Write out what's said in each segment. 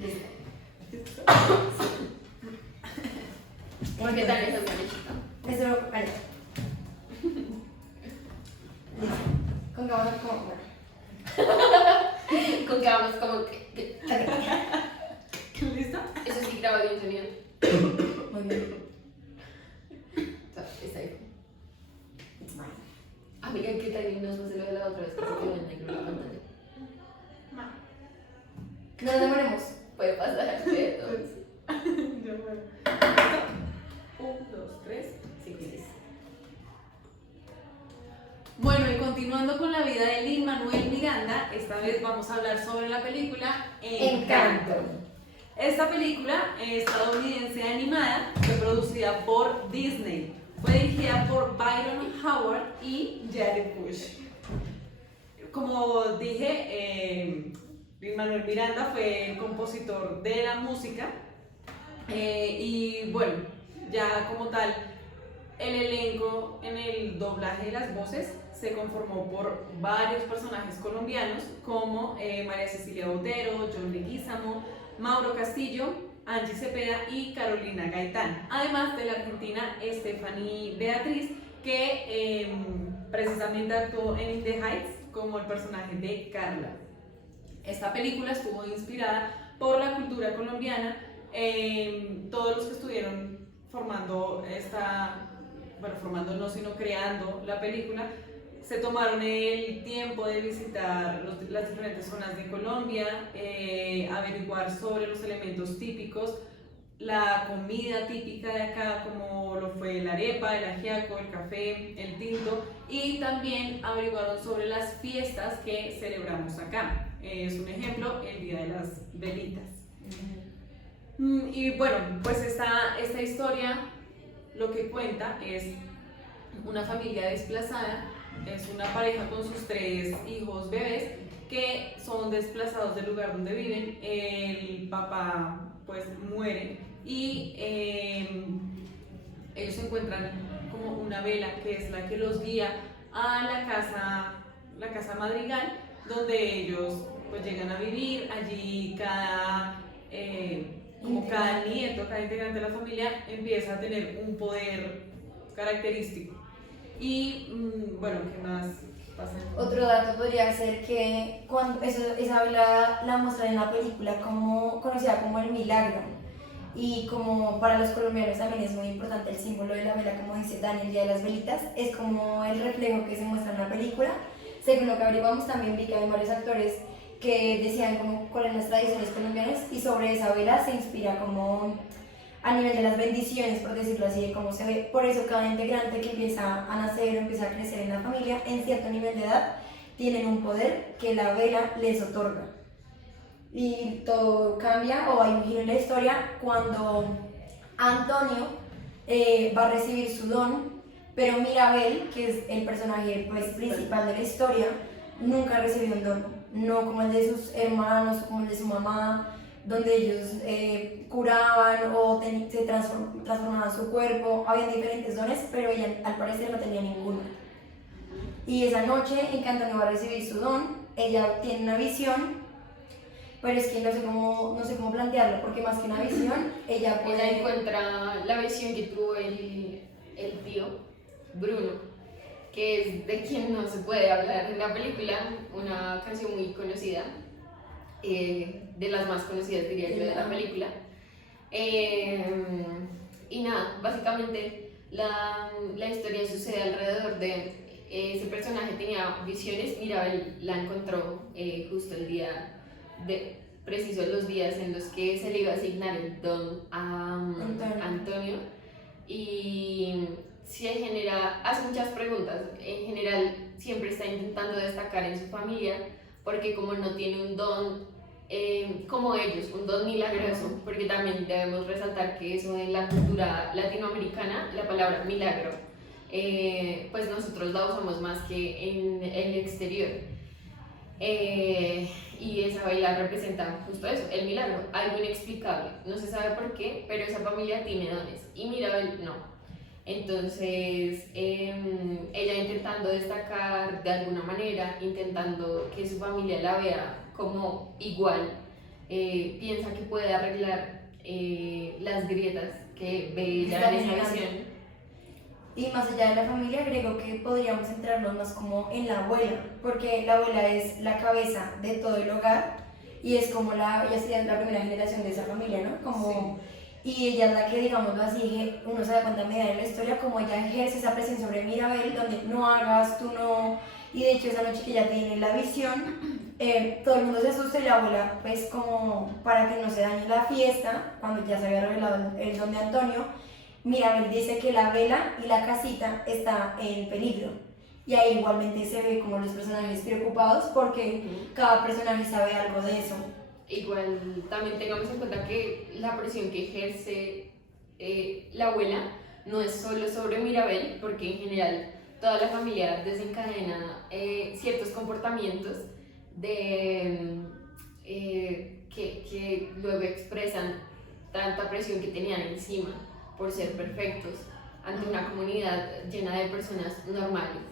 Listo. ¿Qué tal esa marichita? Eso, vale. Listo. Pongamos como, bueno. Con que vamos como que. ¿Listo? Eso sí graba bien sonido. Muy bien. Está ahí. It's mine. Amiga, ¿qué tal? Y nos hace lo de la otra vez que se quedó en negro la pantalla. No nos demoremos. Puede pasar, ¿cierto? Ya bueno. 1, 2, 3, sí. Bueno, y continuando con la vida de Lin-Manuel Miranda, esta vez vamos a hablar sobre la película Encanto. Esta película estadounidense animada fue producida por Disney. Fue dirigida por Byron Howard y Jared Bush. Como dije, Lin-Manuel Miranda fue el compositor de la música. Y bueno, ya como tal, el elenco en el doblaje de las voces se conformó por varios personajes colombianos como María Cecilia Botero, John Leguizamo, Mauro Castillo, Angie Cepeda y Carolina Gaitán, además de la argentina Stephanie Beatriz, que precisamente actuó en In the Heights como el personaje de Carla. Esta película estuvo inspirada por la cultura colombiana. Todos los que estuvieron formando formando no, sino creando la película, se tomaron el tiempo de visitar las diferentes zonas de Colombia, averiguar sobre los elementos típicos, la comida típica de acá, como lo fue la arepa, el ajiaco, el café, el tinto, y también averiguaron sobre las fiestas que celebramos acá. Es un ejemplo, el Día de las Velitas. Y bueno, pues esta historia lo que cuenta es una familia desplazada, es una pareja con sus 3 hijos bebés que son desplazados del lugar donde viven. El papá pues muere y ellos encuentran como una vela que es la que los guía a la casa madrigal, donde ellos pues llegan a vivir. Allí cada nieto, cada integrante de la familia empieza a tener un poder característico. Y bueno, ¿qué más pasa? Otro dato podría ser que cuando esa vela la muestran en la película como conocida como el milagro, y como para los colombianos también es muy importante el símbolo de la vela, como dice Dani, el Día de las Velitas, es como el reflejo que se muestra en la película. Según lo que averiguamos, también vi que hay varios actores que decían como cuáles son las tradiciones colombianas, y sobre esa vela se inspira como a nivel de las bendiciones, por decirlo así, de cómo se ve. Por eso cada integrante que empieza a nacer o empieza a crecer en la familia, en cierto nivel de edad, tienen un poder que la vela les otorga. Y todo cambia, o hay un giro en la historia cuando Antonio va a recibir su don, pero Mirabel, que es el personaje pues, principal de la historia, nunca recibió un don, no como el de sus hermanos, como el de su mamá, donde ellos curaban o se transformaban su cuerpo. Habían diferentes dones, pero ella al parecer no tenía ninguno. Y esa noche en que Antonio va a recibir su don, ella tiene una visión, pero es que no sé cómo plantearlo, porque más que una visión, ella puede... Ella encuentra la visión que tuvo el tío Bruno, que es de quien no se puede hablar en la película, una canción muy conocida, de las más conocidas diría yo de la película. Y nada, básicamente la historia sucede alrededor de ese personaje. Tenía visiones. Mirabel la encontró justo el día preciso los días en los que se le iba a asignar el don a Antonio, y hace muchas preguntas. En general siempre está intentando destacar en su familia, porque como no tiene un don como ellos, un don milagroso, porque también debemos resaltar que eso en la cultura latinoamericana, la palabra milagro, pues nosotros la usamos más que en el exterior. Y esa baila representa justo eso, el milagro, algo inexplicable, no se sabe por qué, pero esa familia tiene dones y Mirabel no. Entonces ella intentando destacar de alguna manera, intentando que su familia la vea como igual, piensa que puede arreglar las grietas que ve ella Está en esa genial. visión. Y más allá de la familia, creo que podríamos centrarnos más como en la abuela, porque la abuela es la cabeza de todo el hogar y es como ella sería la primera generación de esa familia, ¿no? Como, y ella es la que, digámoslo así, uno se da cuenta a medida de la historia, como ella ejerce esa presión sobre Mirabel, donde no hagas, tú no, y de hecho esa noche que ella tiene la visión, todo el mundo se asusta y la abuela, pues como para que no se dañe la fiesta, cuando ya se había revelado el don de Antonio, Mirabel dice que la vela y la casita está en peligro. Y ahí igualmente se ve como los personajes preocupados porque cada personaje sabe algo de eso. Igual también tengamos en cuenta que la presión que ejerce la abuela no es solo sobre Mirabel, porque en general toda la familia desencadena ciertos comportamientos que luego expresan tanta presión que tenían encima por ser perfectos ante una comunidad llena de personas normales.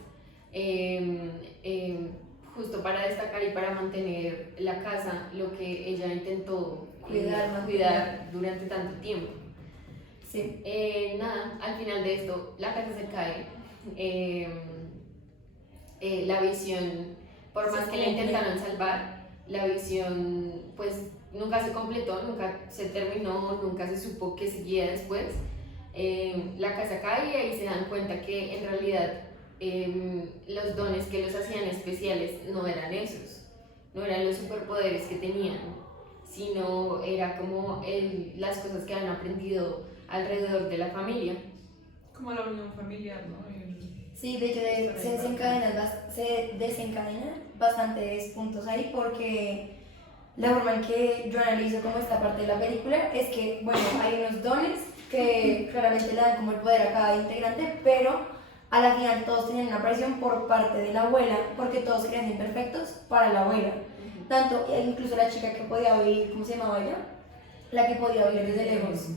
Justo para destacar y para mantener la casa, lo que ella intentó cuidar durante tanto tiempo. Sí. Nada, al final de esto, la casa se cae. La visión, por más que la intentaron salvar, la visión pues nunca se completó, nunca se terminó, nunca se supo qué seguía después. La casa cae y ahí se dan cuenta que en realidad los dones que los hacían especiales no eran esos, no eran los superpoderes que tenían, sino era como las cosas que han aprendido alrededor de la familia. Como la unión familiar, ¿no? Sí, de hecho se desencadenan bastantes puntos ahí porque la forma en que yo analizo como esta parte de la película es que, bueno, hay unos dones que claramente le dan como el poder a cada integrante, pero a la final todos tenían una presión por parte de la abuela, porque todos querían ser perfectos para la abuela. Tanto, incluso la chica que podía oír, ¿cómo se llamaba ella? La que podía oír desde lejos.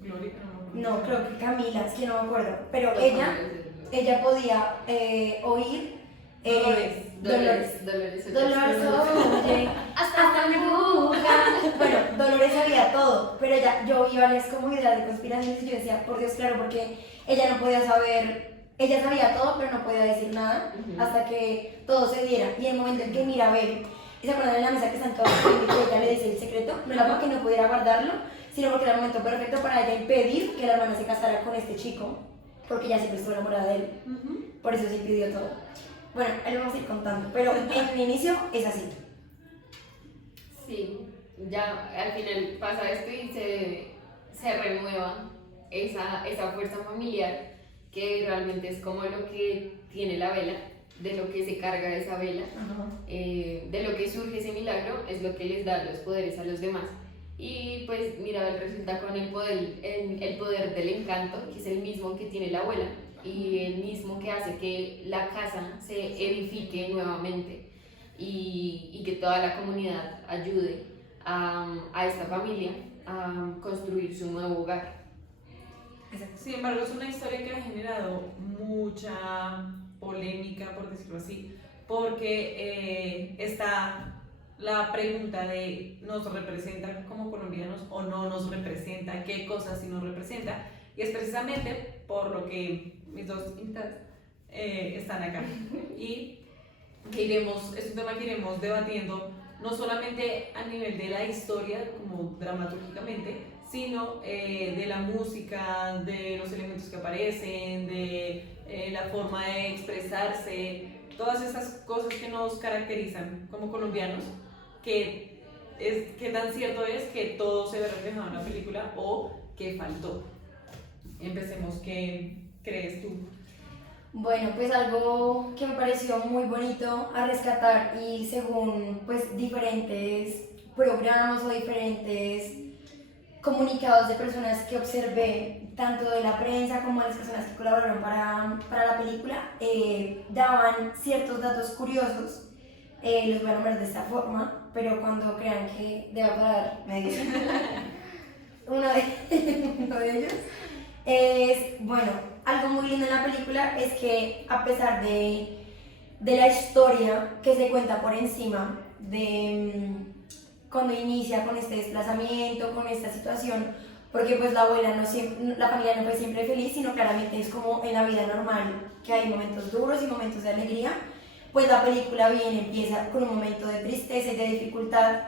Gloria, No, creo que Camila, es que no me acuerdo, pero ella podía oír Dolores oye, hasta mi boca. Bueno, Dolores sabía todo, pero yo vi varias como ideas de conspiraciones y yo decía, por Dios, claro, porque ella no podía saber, ella sabía todo, pero no podía decir nada hasta que todo se diera. Y el momento en que Mirabel, ¿se acuerdan de la mesa que están todos y que ella le dice el secreto? No era porque no pudiera guardarlo, sino porque era el momento perfecto para ella impedir que la hermana se casara con este chico, porque ella siempre estuvo enamorada de él. Por eso sí pidió todo. Bueno, ahí lo vamos a ir contando, pero en el inicio es así. Sí, ya al final pasa esto y se renueva esa fuerza familiar que realmente es como lo que tiene la vela, de lo que se carga esa vela, de lo que surge ese milagro, es lo que les da los poderes a los demás. Y pues Mirabel resulta con el poder del encanto, que es el mismo que tiene la abuela y el mismo que hace que la casa se edifique nuevamente y que toda la comunidad ayude a esta familia a construir su nuevo hogar. Sin embargo, es una historia que ha generado mucha polémica, por decirlo así, porque está la pregunta de ¿nos representa como colombianos o no nos representa? ¿Qué cosas sí nos representa? Y es precisamente por lo que mis dos invitadas están acá. Y es un tema que iremos debatiendo no solamente a nivel de la historia, como dramatúrgicamente, sino de la música, de los elementos que aparecen, de la forma de expresarse, todas esas cosas que nos caracterizan como colombianos, que tan cierto es que todo se ve reflejado en la película o que faltó. Empecemos, ¿qué crees tú? Bueno, pues algo que me pareció muy bonito a rescatar y según pues diferentes programas o diferentes comunicados de personas que observé, tanto de la prensa como de las personas que colaboraron para la película, daban ciertos datos curiosos. Los voy a nombrar de esta forma, pero cuando crean que deba parar, me dicen. Uno de ellos es, bueno, algo muy lindo en la película es que a pesar de la historia que se cuenta por encima de cuando inicia con este desplazamiento, con esta situación, porque pues la abuela no siempre, la familia no fue siempre feliz, sino claramente es como en la vida normal, que hay momentos duros y momentos de alegría, pues la película bien empieza con un momento de tristeza y de dificultad,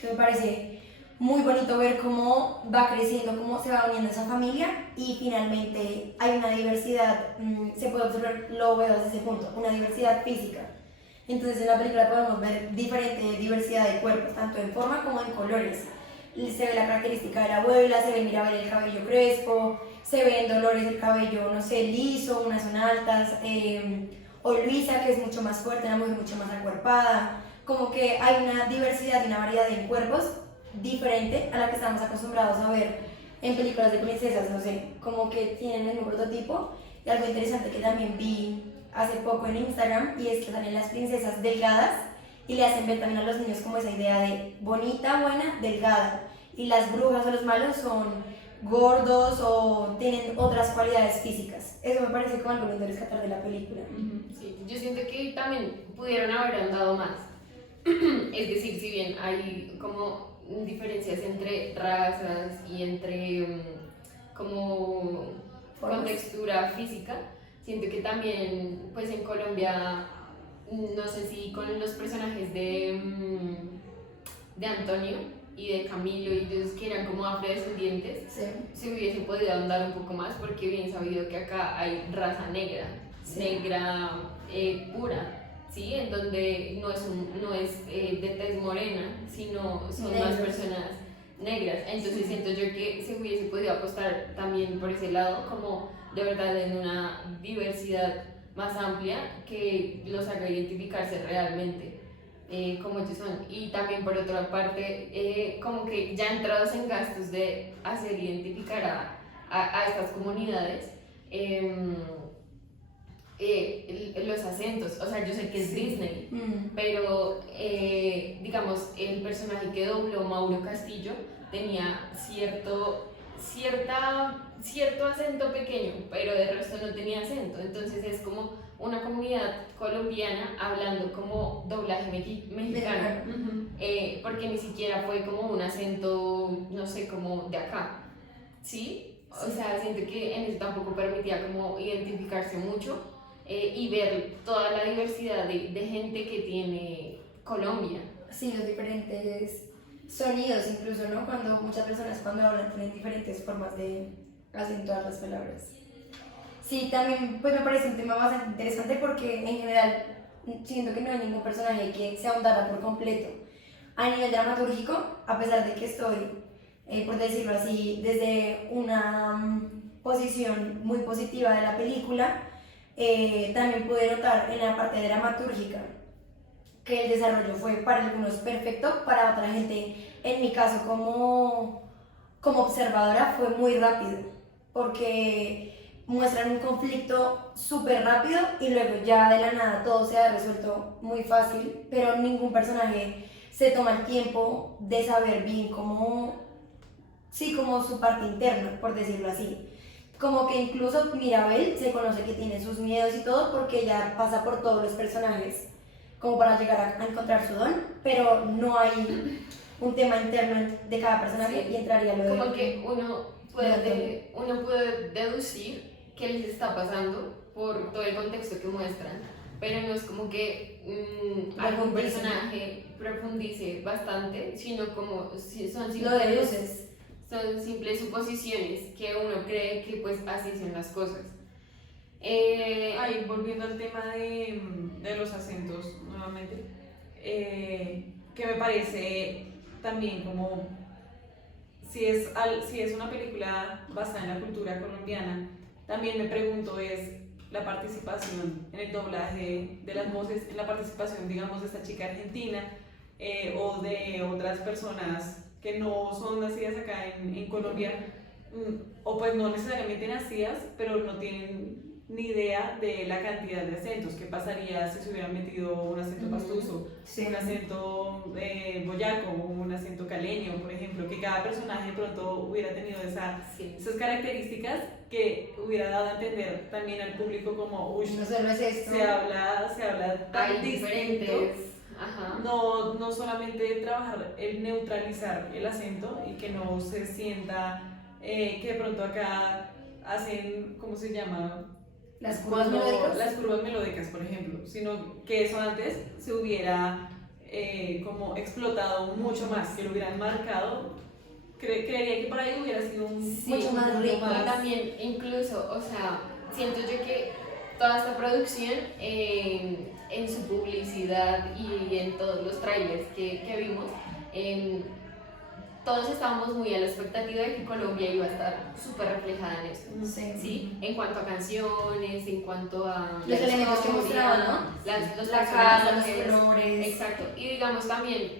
que me parece muy bonito ver cómo va creciendo, cómo se va uniendo esa familia y finalmente hay una diversidad, se puede observar, lo veo desde ese punto, una diversidad física. Entonces en la película podemos ver diferente diversidad de cuerpos, tanto en forma como en colores. Se ve la característica de la abuela, se ve Mirabel el cabello crespo, se ve en Dolores el cabello, no sé, liso, unas son altas, o Luisa que es mucho más fuerte, una mujer mucho más acuerpada, como que hay una diversidad y una variedad en cuerpos diferente a la que estamos acostumbrados a ver en películas de princesas, no sé, como que tienen el mismo prototipo. Y algo interesante que también vi hace poco en Instagram y es que salen las princesas delgadas y le hacen ver también a los niños como esa idea de bonita, buena, delgada, y las brujas o los malos son gordos o tienen otras cualidades físicas. Eso me parece como algo lindo de rescatar de la película. Sí, yo siento que también pudieron haber andado más. Es decir, si bien hay como diferencias entre razas y entre como contextura física, siento que también pues en Colombia, no sé si con los personajes de Antonio y de Camilo y ellos que eran como afrodescendientes, Sí. se hubiese podido ahondar un poco más porque bien sabido que acá hay raza negra, Sí. negra pura. ¿Sí? En donde no es de tez morena, sino son Negros. más personas negras. Entonces siento yo que se hubiese podido apostar también por ese lado, como de verdad en una diversidad más amplia que los haga identificarse realmente como ellos son. Y también por otra parte, como que ya entrados en gastos de hacer identificar a estas comunidades, los acentos, o sea, yo sé que es Disney, pero digamos, el personaje que dobló Mauro Castillo tenía cierto acento pequeño, pero de resto no tenía acento, entonces es como una comunidad colombiana hablando como doblaje mexicano, porque ni siquiera fue como un acento, no sé, como de acá, ¿sí? O sea, siento que en eso tampoco permitía como identificarse mucho. Y ver toda la diversidad de gente que tiene Colombia. Sí, los diferentes sonidos incluso, ¿no? Cuando muchas personas cuando hablan tienen diferentes formas de acentuar las palabras. Sí, también pues me parece un tema bastante interesante porque en general siento que no hay ningún personaje que se ahondara por completo. A nivel dramatúrgico, a pesar de que estoy, por decirlo así, desde una posición muy positiva de la película, también pude notar en la parte dramatúrgica que el desarrollo fue para algunos perfecto, para otra gente, en mi caso como observadora, fue muy rápido, porque muestran un conflicto súper rápido y luego ya de la nada todo se ha resuelto muy fácil, pero ningún personaje se toma el tiempo de saber bien cómo, sí, como su parte interna, por decirlo así. Como que incluso Mirabel se conoce que tiene sus miedos y todo porque ella pasa por todos los personajes como para llegar a encontrar su don, pero no hay un tema interno de cada personaje y entraría lo de... Como que uno puede deducir qué les está pasando por todo el contexto que muestran, pero no es como que algún personaje profundice bastante, sino como si son Lo simples, deduces. son simples suposiciones que uno cree que pues así son las cosas. Ahí volviendo al tema de los acentos nuevamente, que me parece también como si es una película basada en la cultura colombiana, también me pregunto es la participación en el doblaje de las voces, en la participación digamos de esta chica argentina o de otras personas que no son nacidas acá en Colombia, o pues no necesariamente nacidas, pero no tienen ni idea de la cantidad de acentos. ¿Qué pasaría si se hubiera metido un acento pastuso, Sí. un acento boyaco, un acento caleño, por ejemplo? Que cada personaje de pronto hubiera tenido esas características que hubiera dado a entender también al público como, uy, No solo es esto. se habla tan Hay distinto. diferentes Ajá. No solamente trabajar el neutralizar el acento y que no se sienta que de pronto acá hacen, ¿cómo se llama? Las curvas Cuando melódicas. las curvas melódicas, por ejemplo, sino que eso antes se hubiera como explotado mucho más, que lo hubieran marcado. Creería que por ahí hubiera sido un Mucho más mundo rico. Y también, incluso, o sea, siento yo que toda esta producción, en su publicidad y en todos los trailers que vimos, todos estábamos muy a la expectativa de que Colombia iba a estar súper reflejada en esto. Sí. ¿Sí? En cuanto a canciones, en cuanto a Los la elementos que historia, mostraban, ¿no? los La casa, los personajes. colores. Exacto. Y digamos también,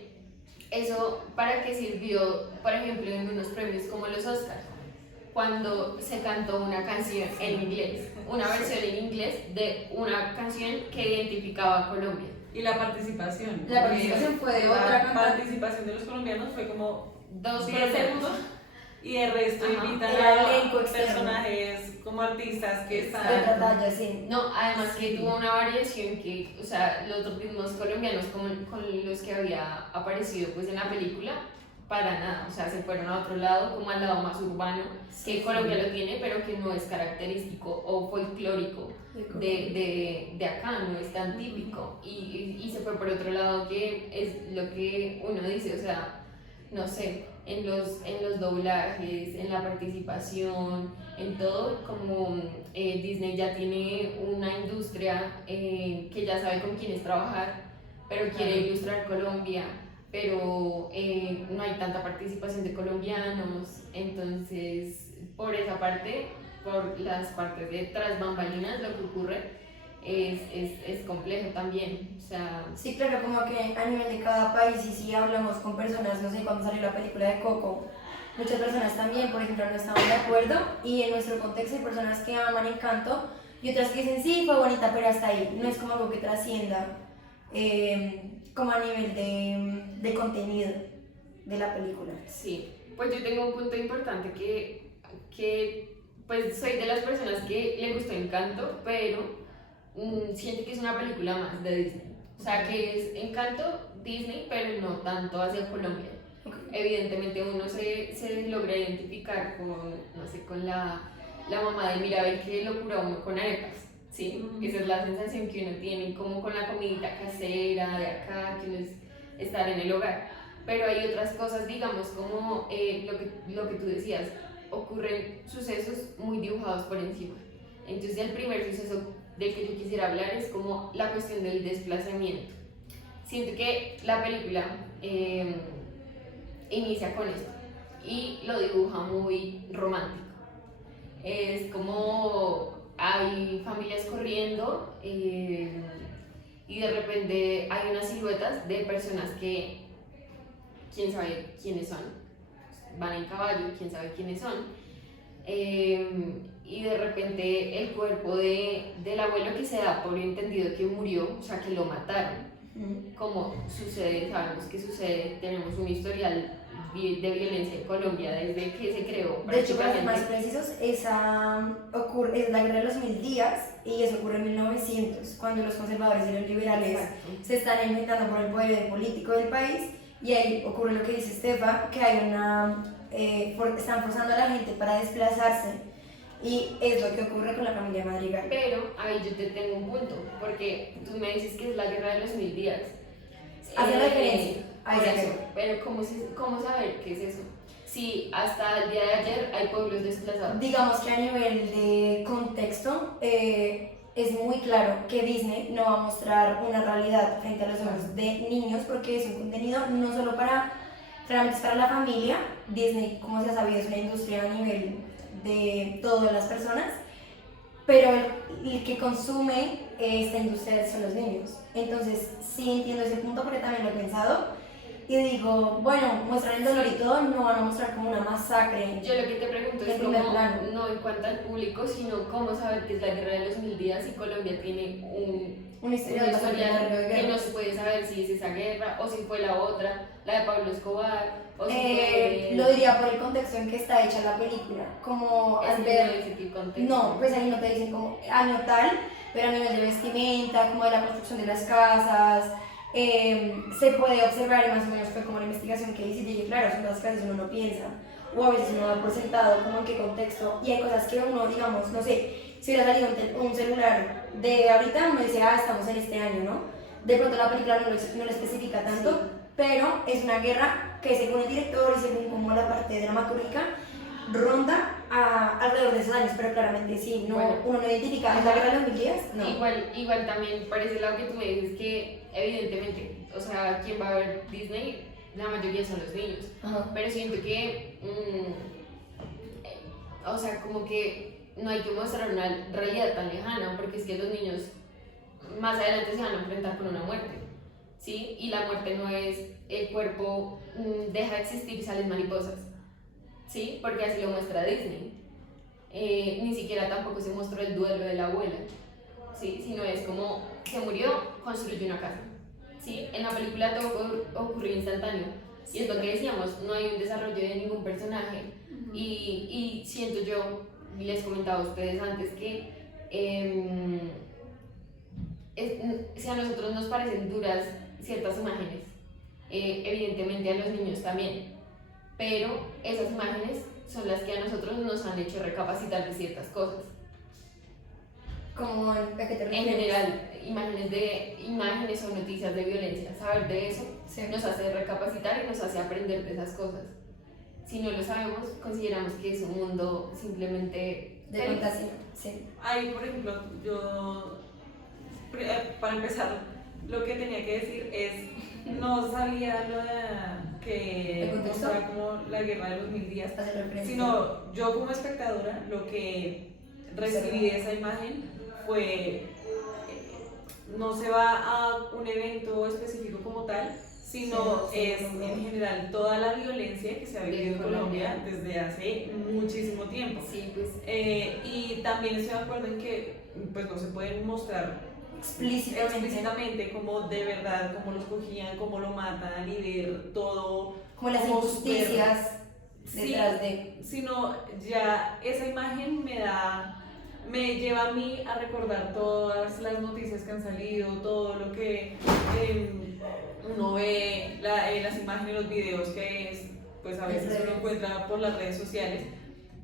eso para qué sirvió, por ejemplo, en unos premios como los Oscars, cuando se cantó una canción en inglés, una versión en inglés de una canción que identificaba a Colombia. Y la participación. La porque participación fue de la otra cantante. participación de los colombianos fue como 2 10 personas. segundos y el resto Ajá. invitan Era a elenco externo. personajes como artistas que De otra están. talla, sí. No, además que tuvo una variación que, o sea, los ritmos colombianos con los que había aparecido pues en la película, para nada, o sea, se fueron a otro lado, como al lado más urbano, que Colombia lo tiene, pero que no es característico o folclórico de acá, no es tan típico, y se fue por otro lado, que es lo que uno dice, o sea, no sé, en los doblajes, en la participación, en todo, como Disney ya tiene una industria que ya sabe con quiénes trabajar, pero quiere ilustrar Colombia, pero no hay tanta participación de colombianos, entonces por esa parte, por las partes de tras bambalinas, lo que ocurre es complejo también, o sea... Sí, claro, como que a nivel de cada país, y si hablamos con personas, no sé, cuando salió la película de Coco, muchas personas también, por ejemplo, no estaban de acuerdo, y en nuestro contexto hay personas que aman Encanto y otras que dicen, sí, fue bonita, pero hasta ahí, no es como algo que trascienda como a nivel de contenido de la película. Sí, pues yo tengo un punto importante que pues soy de las personas que le gustó Encanto, pero siento que es una película más de Disney. O sea, que es Encanto, Disney, pero no tanto hacia Colombia. Evidentemente uno se logra identificar con, no sé, con la mamá de Mirabel que lo cura uno con arepas, ¿sí? Esa es la sensación que uno tiene, como con la comidita casera de acá, que uno es estar en el hogar. Pero hay otras cosas, digamos, como lo que tú decías, ocurren sucesos muy dibujados por encima. Entonces el primer suceso del que yo quisiera hablar es como la cuestión del desplazamiento. Siento que la película inicia con esto y lo dibuja muy romántico. Es como hay familias corriendo y de repente hay unas siluetas de personas que quién sabe quiénes son, van en caballo, quién sabe quiénes son, y de repente el cuerpo del abuelo que se da por entendido que murió, o sea que lo mataron, como sucede, sabemos que sucede, tenemos un historial de violencia en Colombia desde que se creó. De hecho, para ser más precisos, es la guerra de los 1000 días y eso ocurre en 1900, cuando los conservadores y los liberales se están enfrentando por el poder político del país, y ahí ocurre lo que dice Estefa, que hay están forzando a la gente para desplazarse, y es lo que ocurre con la familia Madrigal. Pero ahí yo te tengo un punto, porque tú me dices que es la guerra de los 1000 días. Hace referencia a por esa eso, guerra. pero ¿cómo saber qué es eso? Si hasta el día de ayer hay pueblos desplazados. Digamos que a nivel de contexto, es muy claro que Disney no va a mostrar una realidad frente a los ojos de niños, porque es un contenido no solo claramente es para la familia. Disney, como se ha sabido, es una industria a nivel de todas las personas, pero el que consume esta industria son los niños. Entonces sí entiendo ese punto, porque también lo he pensado y digo, bueno, muestran el dolor y todo, no van a mostrar como una masacre. Yo lo que te pregunto es primer cómo, plano. no en cuanto al público, sino cómo saber que es la guerra de los 1000 días y Colombia tiene Una historia bastante larga de que guerra. no se puede saber si es esa guerra o si fue la otra, la de Pablo Escobar, o si fue... Lo diría por el contexto en que está hecha la película, como al no ver... dice qué contexto. No, pues ahí no te dicen como año tal, pero a nivel de vestimenta, como de la construcción de las casas, se puede observar, y más o menos fue como la investigación que hice, y dije, claro, son cosas que a veces uno no piensa, o a veces uno da por sentado, como en qué contexto, y hay cosas que uno, digamos, no sé, si hubiera salido un celular de ahorita, uno dice, ah, estamos en este año, ¿no? De pronto la película no lo especifica tanto, Sí. pero es una guerra que según el director y según como la parte dramatúrgica, ronda alrededor de esos años, pero claramente sí, no, Bueno. uno no identifica, ¿es la guerra de los 1010? No. Igual también parece lo que tú me dices que evidentemente, o sea, quien va a ver Disney, la mayoría son los niños, Ajá. pero siento que, o sea, como que no hay que mostrar una realidad tan lejana, porque es que los niños más adelante se van a enfrentar con una muerte, ¿sí? Y la muerte no es el cuerpo deja de existir y salen mariposas, ¿sí? Porque así lo muestra Disney. Ni siquiera tampoco se mostró el duelo de la abuela, ¿sí? Sino es como se murió, construyó una casa, ¿sí? En la película todo ocurrió instantáneo, y es lo que decíamos, no hay un desarrollo de ningún personaje, y siento yo, y les comentaba a ustedes antes, que si a nosotros nos parecen duras ciertas imágenes, evidentemente a los niños también, pero esas imágenes son las que a nosotros nos han hecho recapacitar de ciertas cosas. Como en qué te En refieres? general, imágenes o noticias de violencia, saber de eso Sí. nos hace recapacitar y nos hace aprender de esas cosas. Si no lo sabemos, consideramos que es un mundo simplemente De feliz. fantasía, sí. Ahí, por ejemplo, yo, para empezar, lo que tenía que decir es, no sabía lo de que ¿El contexto? mostraba como la guerra de los 1010, Hacer referencia. sino yo como espectadora, lo que recibí de esa imagen fue, no se va a un evento específico como tal, sino Sí, es sí, sí. en general toda la violencia que se ha vivido en Colombia Colombia. desde hace muchísimo tiempo. Sí, pues Y también estoy de acuerdo en que pues, no se pueden mostrar explícitamente como de verdad, cómo los cogían, cómo lo matan y ver todo. Como las como injusticias Sí, detrás de. sino ya esa imagen me lleva a mí a recordar todas las noticias que han salido, todo lo que uno ve, las imágenes, los videos pues a veces uno encuentra por las redes sociales.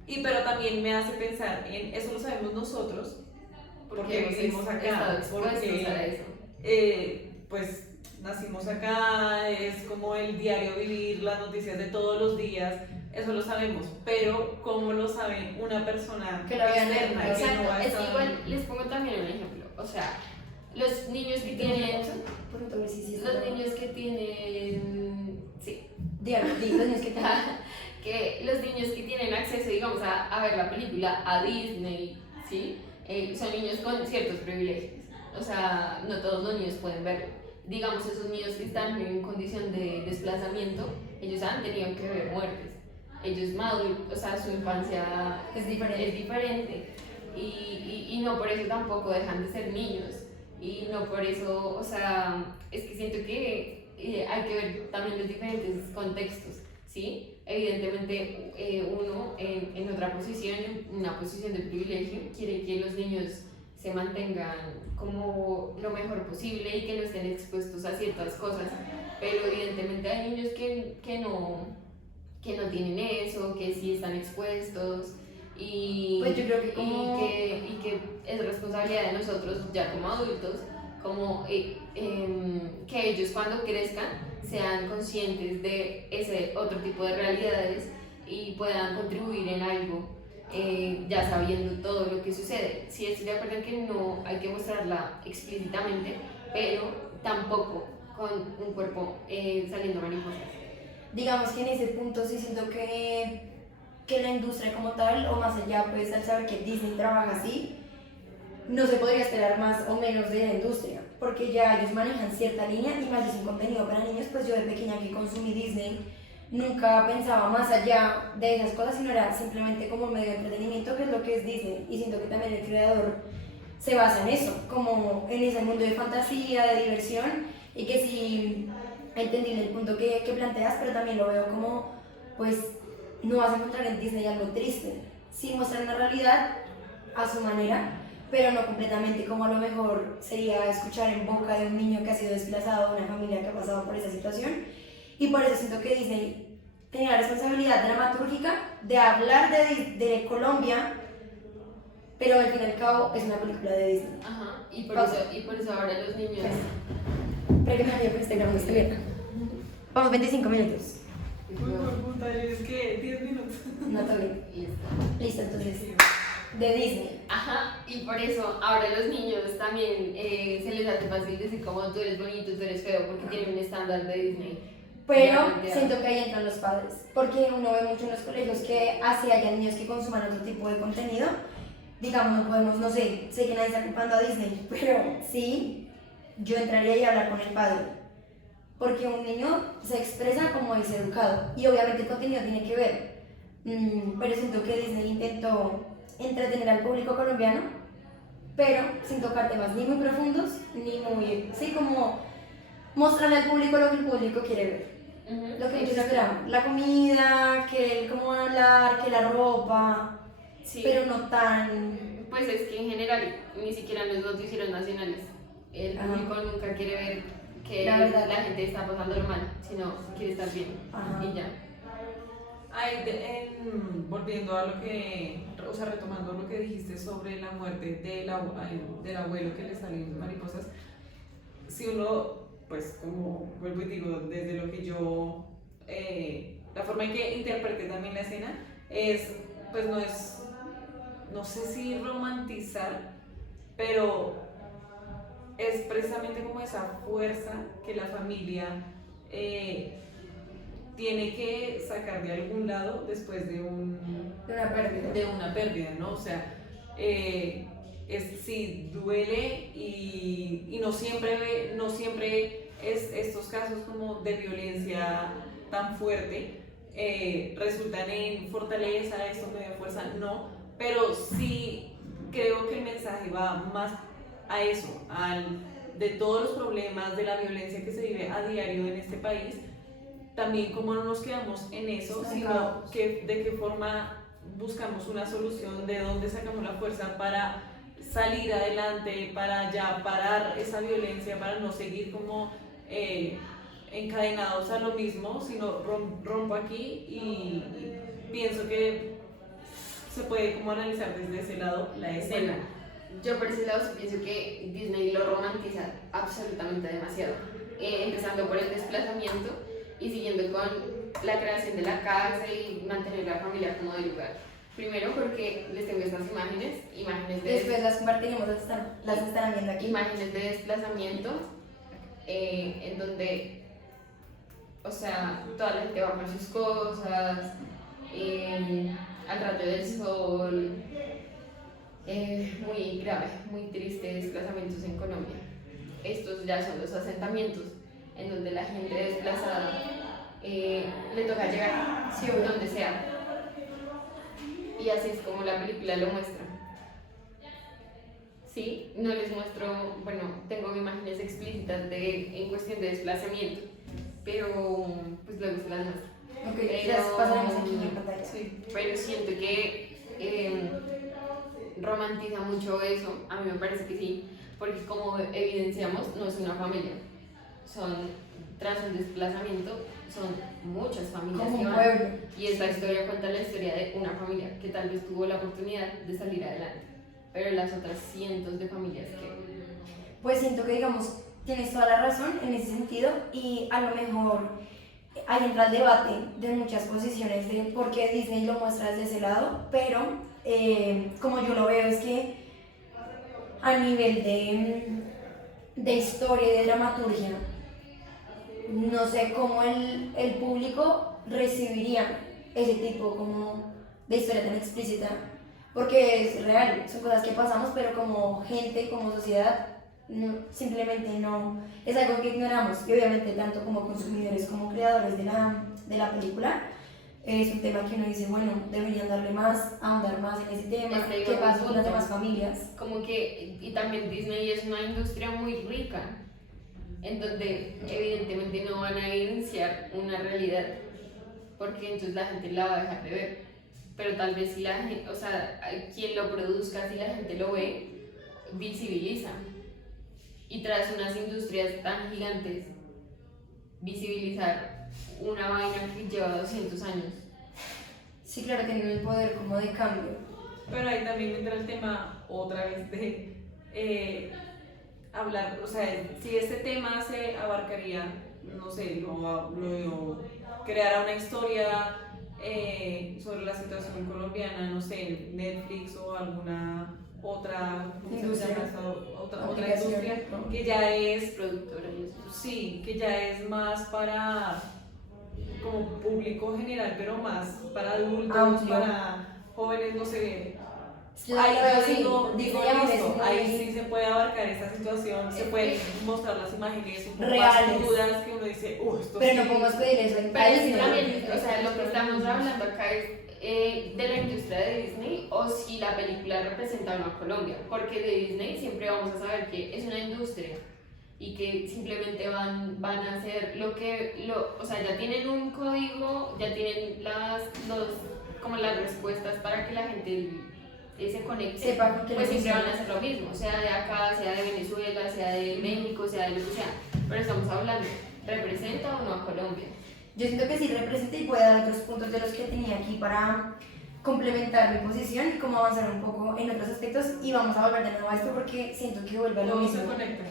Pero también me hace pensar en eso lo sabemos nosotros, porque hemos vivimos estado acá, expuestos porque a eso. pues nacimos acá, es como el diario vivir, las noticias de todos los días, eso lo sabemos, pero ¿cómo lo sabe una persona Que lo vean externa que Exacto, no va a es estar? igual, les pongo también un ejemplo, o sea, los niños que tienen, Por favor, sí, sí. los niños que tienen, sí, Dígame, los niños que tienen. que los niños que tienen acceso, digamos, a ver la película, a Disney, ¿sí? Son niños con ciertos privilegios, o sea, no todos los niños pueden verlo. Digamos, esos niños que están en condición de desplazamiento, ellos han tenido que ver muertes. Ellos maduran, o sea, su infancia Es diferente. es diferente. Y no por eso tampoco dejan de ser niños. Y no por eso, o sea, es que siento que hay que ver también los diferentes contextos, ¿sí? Evidentemente, uno en otra posición, en una posición de privilegio, quiere que los niños se mantengan como lo mejor posible y que no estén expuestos a ciertas cosas, pero evidentemente hay niños que no tienen eso, que sí están expuestos y, Pues yo creo que como- y que es responsabilidad de nosotros ya como adultos, como que ellos cuando crezcan sean conscientes de ese otro tipo de realidades y puedan contribuir en algo, ya sabiendo todo lo que sucede. Sí, estoy de acuerdo en que no hay que mostrarla explícitamente, pero tampoco con un cuerpo saliendo mariposas. Digamos que en ese punto sí siento que la industria como tal, o más allá, pues al saber que Disney trabaja así, no se podría esperar más o menos de la industria, porque ya ellos manejan cierta línea y más si es un contenido para niños, pues yo de pequeña que consumí Disney nunca pensaba más allá de esas cosas, sino era simplemente como un medio de entretenimiento, que es lo que es Disney, y siento que también el creador se basa en eso, como en ese mundo de fantasía, de diversión, y que sí entendí el punto que planteas, pero también lo veo como, pues, no vas a encontrar en Disney algo triste, sí muestran una realidad a su manera, pero no completamente, como a lo mejor sería escuchar en boca de un niño que ha sido desplazado, de una familia que ha pasado por esa situación. Y por eso siento que Disney tenía la responsabilidad dramatúrgica de hablar de Colombia, pero al fin y al cabo es una película de Disney. Ajá, y por Pausa. eso ahora los niños... Pero que me vaya por Instagram, no estoy bien. Vamos, 25 minutos. Uy, por puta, es que 10 minutos. No, todo bien. Listo. Listo, entonces, de Disney. Ajá, y por eso ahora los niños también se les hace fácil decir como tú eres bonito, tú eres feo, porque tienen un estándar de Disney. Pero Ya, siento que ahí entran los padres, porque uno ve mucho en los colegios que así haya niños que consuman otro tipo de contenido. Digamos, no podemos, no sé, sé que nadie está culpando a Disney, pero sí, yo entraría y a hablar con el padre. Porque un niño se expresa como es educado, y obviamente el contenido tiene que ver. Pero siento que Disney intentó entretener al público colombiano, pero sin tocar temas ni muy profundos, ni muy, sí, como mostrarle al público lo que el público quiere ver. Lo que ellos esperan, la comida, que el cómo hablar, que la ropa, Sí. pero no tan... Pues es que en general ni siquiera en los noticieros nacionales el Ajá. público nunca quiere ver que La la, verdad. gente está pasándolo mal, sino quiere estar bien. Ajá. Y ya. Ay, volviendo a lo que, o sea, retomando lo que dijiste sobre la muerte del abuelo que le salieron mariposas, si uno, pues como vuelvo y digo, desde lo que yo, la forma en que interpreté también la escena es, pues no es, no sé si romantizar, pero es precisamente como esa fuerza que la familia tiene que sacar de algún lado después de una pérdida. de una pérdida, ¿no? O sea, sí duele y no siempre es estos casos como de violencia tan fuerte resultan en fortaleza, esto me da fuerza, no, pero sí creo que el mensaje va más a eso, de todos los problemas, de la violencia que se vive a diario en este país, también cómo no nos quedamos en eso, sino que de qué forma buscamos una solución, de dónde sacamos la fuerza para salir adelante, para ya parar esa violencia, para no seguir como encadenados a lo mismo, sino rompo aquí y pienso que se puede como analizar desde ese lado la escena. Bueno, yo por ese lado sí pienso que Disney lo romantiza absolutamente demasiado, empezando por el desplazamiento y siguiendo con la creación de la casa y mantener la familia como de lugar. Primero porque les tengo estas imágenes de, Después las compartiremos, las estarán viendo aquí. imágenes de desplazamiento, en donde, o sea, toda la gente va por sus cosas, al rayo del sol, muy grave, muy triste desplazamientos en Colombia. Estos ya son los asentamientos, en donde la gente desplazada le toca llegar, Sí, obvio. donde sea. Y así es como la película lo muestra. Sí, no les muestro, bueno, tengo imágenes explícitas en cuestión de desplazamiento, pero pues luego se las muestro. Ok, las pasaremos aquí en pantalla. Sí, pero siento que romantiza mucho eso, a mí me parece que sí, porque como evidenciamos, no es una familia, tras un desplazamiento, son muchas familias Como que un van. pueblo. Y esta historia cuenta la historia de una familia que tal vez tuvo la oportunidad de salir adelante, pero las otras cientos de familias que... Pues siento que, digamos, tienes toda la razón en ese sentido, y a lo mejor ahí entra el debate de muchas posiciones de por qué Disney lo muestra desde ese lado, pero como yo lo veo es que a nivel de historia y de dramaturgia, no sé cómo el público recibiría ese tipo como de historia tan explícita, porque es real, son cosas que pasamos, pero como gente, como sociedad, simplemente no, es algo que ignoramos, y obviamente tanto como consumidores como creadores de la película, es un tema que uno dice, bueno, deberían darle más, ahondar más en ese tema, Es que qué iba pasa un con las punto. demás familias. Como que, y también Disney es una industria muy rica, en donde evidentemente no van a evidenciar una realidad, porque entonces la gente la va a dejar de ver. Pero tal vez si la gente, o sea, quien lo produzca, si la gente lo ve, visibiliza. Y tras unas industrias tan gigantes, visibilizar una vaina que lleva 200 años. Sí, claro, tienen el poder como de cambio. Pero ahí también entra el tema otra vez de hablar, o sea, si este tema se abarcaría, no sé, crear una historia sobre la situación colombiana, no sé, Netflix o alguna otra Industria. otra industria que ya es Productora y eso. sí, que ya es más para como público general, pero más para adultos, Amplio. para jóvenes, no sé. Sí, la Ahí verdad, yo sí, digo, digamos, listo, es muy- ahí sí se puede abarcar esa situación, se Es pueden que- mostrar las imágenes un poco Reales. más crudas que uno dice, esto Pero sí. no podemos pedir eso en Pero es Disney. que también, o sea, lo que estamos hablando acá es de la industria de Disney o si la película representa o no a Colombia, porque de Disney siempre vamos a saber que es una industria y que simplemente van a hacer o sea, ya tienen un código, ya tienen como las respuestas para que la gente se conecte, Sepa con qué pues les siempre van gusta. a hacer lo mismo, sea de acá, sea de Venezuela, sea de México, sea de lo que sea, pero estamos hablando, ¿representa o no a Colombia? Yo siento que sí representa y puede dar otros puntos de los que tenía aquí para complementar mi posición y cómo avanzar un poco en otros aspectos y vamos a volver de nuevo a esto porque siento que vuelve a lo Todo se mismo. conecta.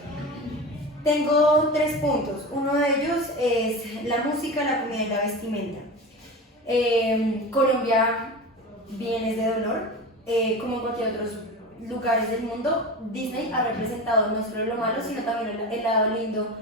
Tengo 3 puntos. Uno de ellos es la música, la comida y la vestimenta. Colombia, bienes de dolor, como en cualquier otros lugares del mundo, Disney ha representado no solo lo malo, sino también el lado lindo.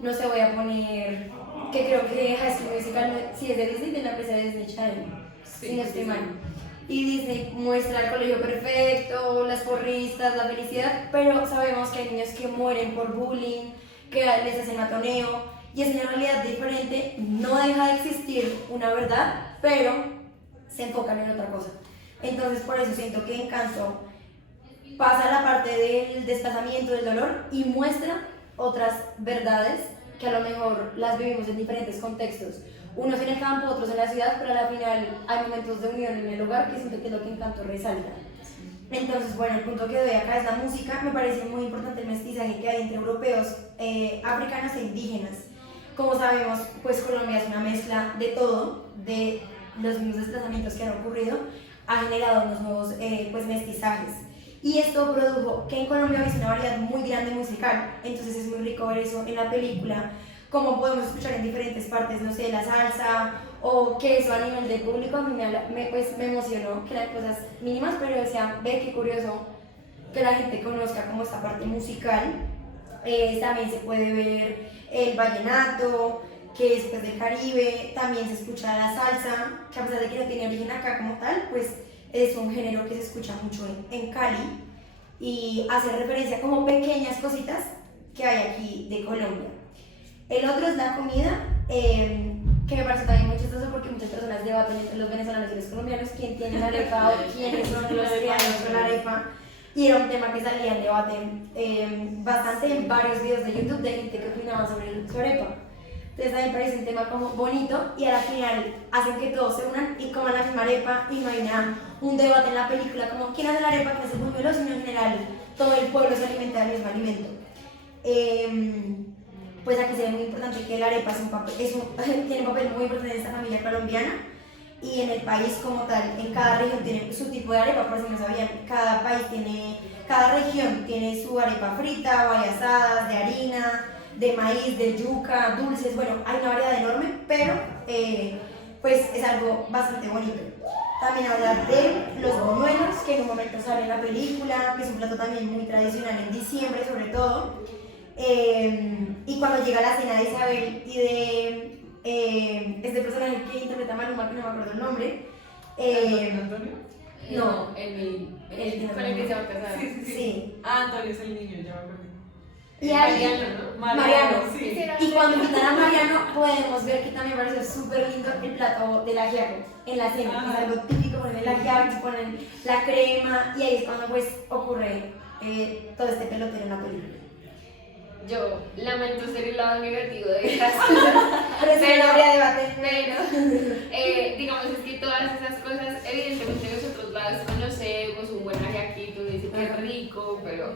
No sé, voy a poner que creo que High School Musical, si es de Disney, de la empresa de Disney Channel, Sí, si no estoy sí, mal. sí. Y Disney muestra el colegio perfecto, las porristas, la felicidad, pero sabemos que hay niños que mueren por bullying, que les hacen matoneo, y es una realidad diferente, no deja de existir una verdad, pero se enfocan en otra cosa. Entonces por eso siento que Encanto pasa la parte del desplazamiento, del dolor, y muestra otras verdades que a lo mejor las vivimos en diferentes contextos. Unos en el campo, otros en la ciudad, pero al final hay momentos de unión en el hogar que siento que es lo que Encanto resalta. Entonces, bueno, el punto que doy acá es la música. Me parece muy importante el mestizaje que hay entre europeos, africanos e indígenas. Como sabemos, pues Colombia es una mezcla de todo, de los mismos desplazamientos que han ocurrido, ha generado unos nuevos pues, mestizajes. Y esto produjo que en Colombia hubiese una variedad muy grande musical, entonces es muy rico ver eso en la película, como podemos escuchar en diferentes partes, no sé, la salsa, o que eso a nivel de público a mí pues, me emocionó, que eran cosas mínimas, pero decía, ve qué curioso que la gente conozca como esta parte musical. También se puede ver el vallenato, que es pues, del Caribe, también se escucha la salsa, que a pesar de que no tiene origen acá como tal, pues es un género que se escucha mucho en Cali y hace referencia como pequeñas cositas que hay aquí de Colombia. El otro es la comida, que me parece también muy chistoso porque muchas personas debaten entre los venezolanos y los colombianos quién tiene la arepa o quiénes son los que han hecho la arepa. Y era un tema que salía en debate bastante en varios videos de YouTube de gente que opinaba sobre su arepa. Entonces a mí me parece un tema como bonito y al final hacen que todos se unan y coman la misma arepa y no hay un debate en la película como quién hace la arepa, quién hace el buñuelo, sino en general todo el pueblo se alimenta del mismo alimento. Pues aquí se ve muy importante que la arepa tiene un papel muy importante en esta familia colombiana y en el país como tal, en cada región tiene su tipo de arepa, por si no sabían, cada región tiene su arepa frita, varias asadas, de harina, de maíz, de yuca, dulces, bueno, hay una variedad enorme, pero pues es algo bastante bonito. También hablar de los buñuelos, que en un momento sale en la película, que es un plato también muy tradicional en diciembre sobre todo. Y cuando llega la cena de Isabel y de este personaje que interpreta a Maluma, que no me acuerdo el nombre. ¿Antonio? No. El con el que se va a casar. Sí, sí, sí. Sí. Ah, Antonio es el niño, ya me acuerdo. Y ahí, Mariano, ¿no? Mariano, sí. y cuando invitan a Mariano podemos ver que también pareció súper lindo el plato del ajiaco en la cena, que es algo típico, ponen el ajiaco, ponen la crema y ahí es cuando pues ocurre todo este pelotero en la película. Yo lamento ser el lado negativo de estas Pero eso no habría debate. pero digamos es que todas esas cosas, evidentemente nosotros las conocemos, un buen ajiaquito, dice que es rico, pero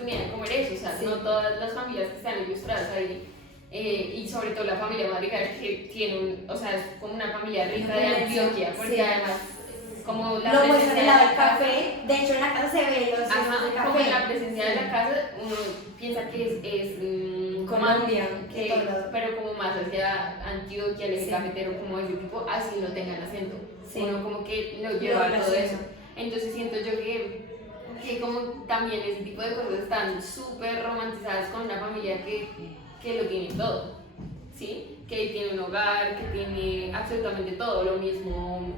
oportunidad de comer eso, o sea, Sí. no todas las familias que están ilustradas ahí, y sobre todo la familia Madrigal, que tiene o sea, es como una familia rica de Antioquia, porque Sí. además, como la Lo muestran presencia en de la la del café. De hecho, en la casa se ve los ajá, de como en la café. presencia de la casa, uno piensa que Colombia, que, todo lado. pero como más hacia Antioquia, el eje Sí. cafetero, como ese tipo, así no tengan acento. Sí. Uno como que lo lleva Lo a todo relaciona. eso. Entonces siento yo que como también ese tipo de cosas están súper romantizadas con una familia que lo tiene todo, ¿sí? Que tiene un hogar, que tiene absolutamente todo, lo mismo.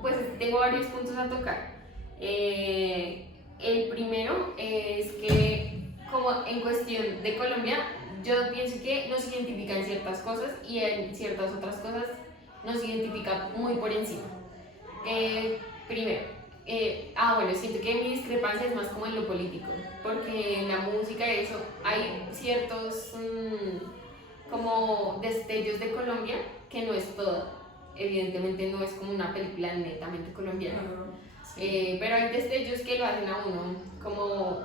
Pues tengo varios puntos a tocar. El primero es que, como en cuestión de Colombia, yo pienso que nos identifica en ciertas cosas y en ciertas otras cosas nos identifica muy por encima. Primero, bueno, siento que mi discrepancia es más como en lo político, porque en la música y eso hay ciertos como destellos de Colombia que no es toda. Evidentemente no es como una película netamente colombiana. Pero hay destellos que lo hacen a uno, como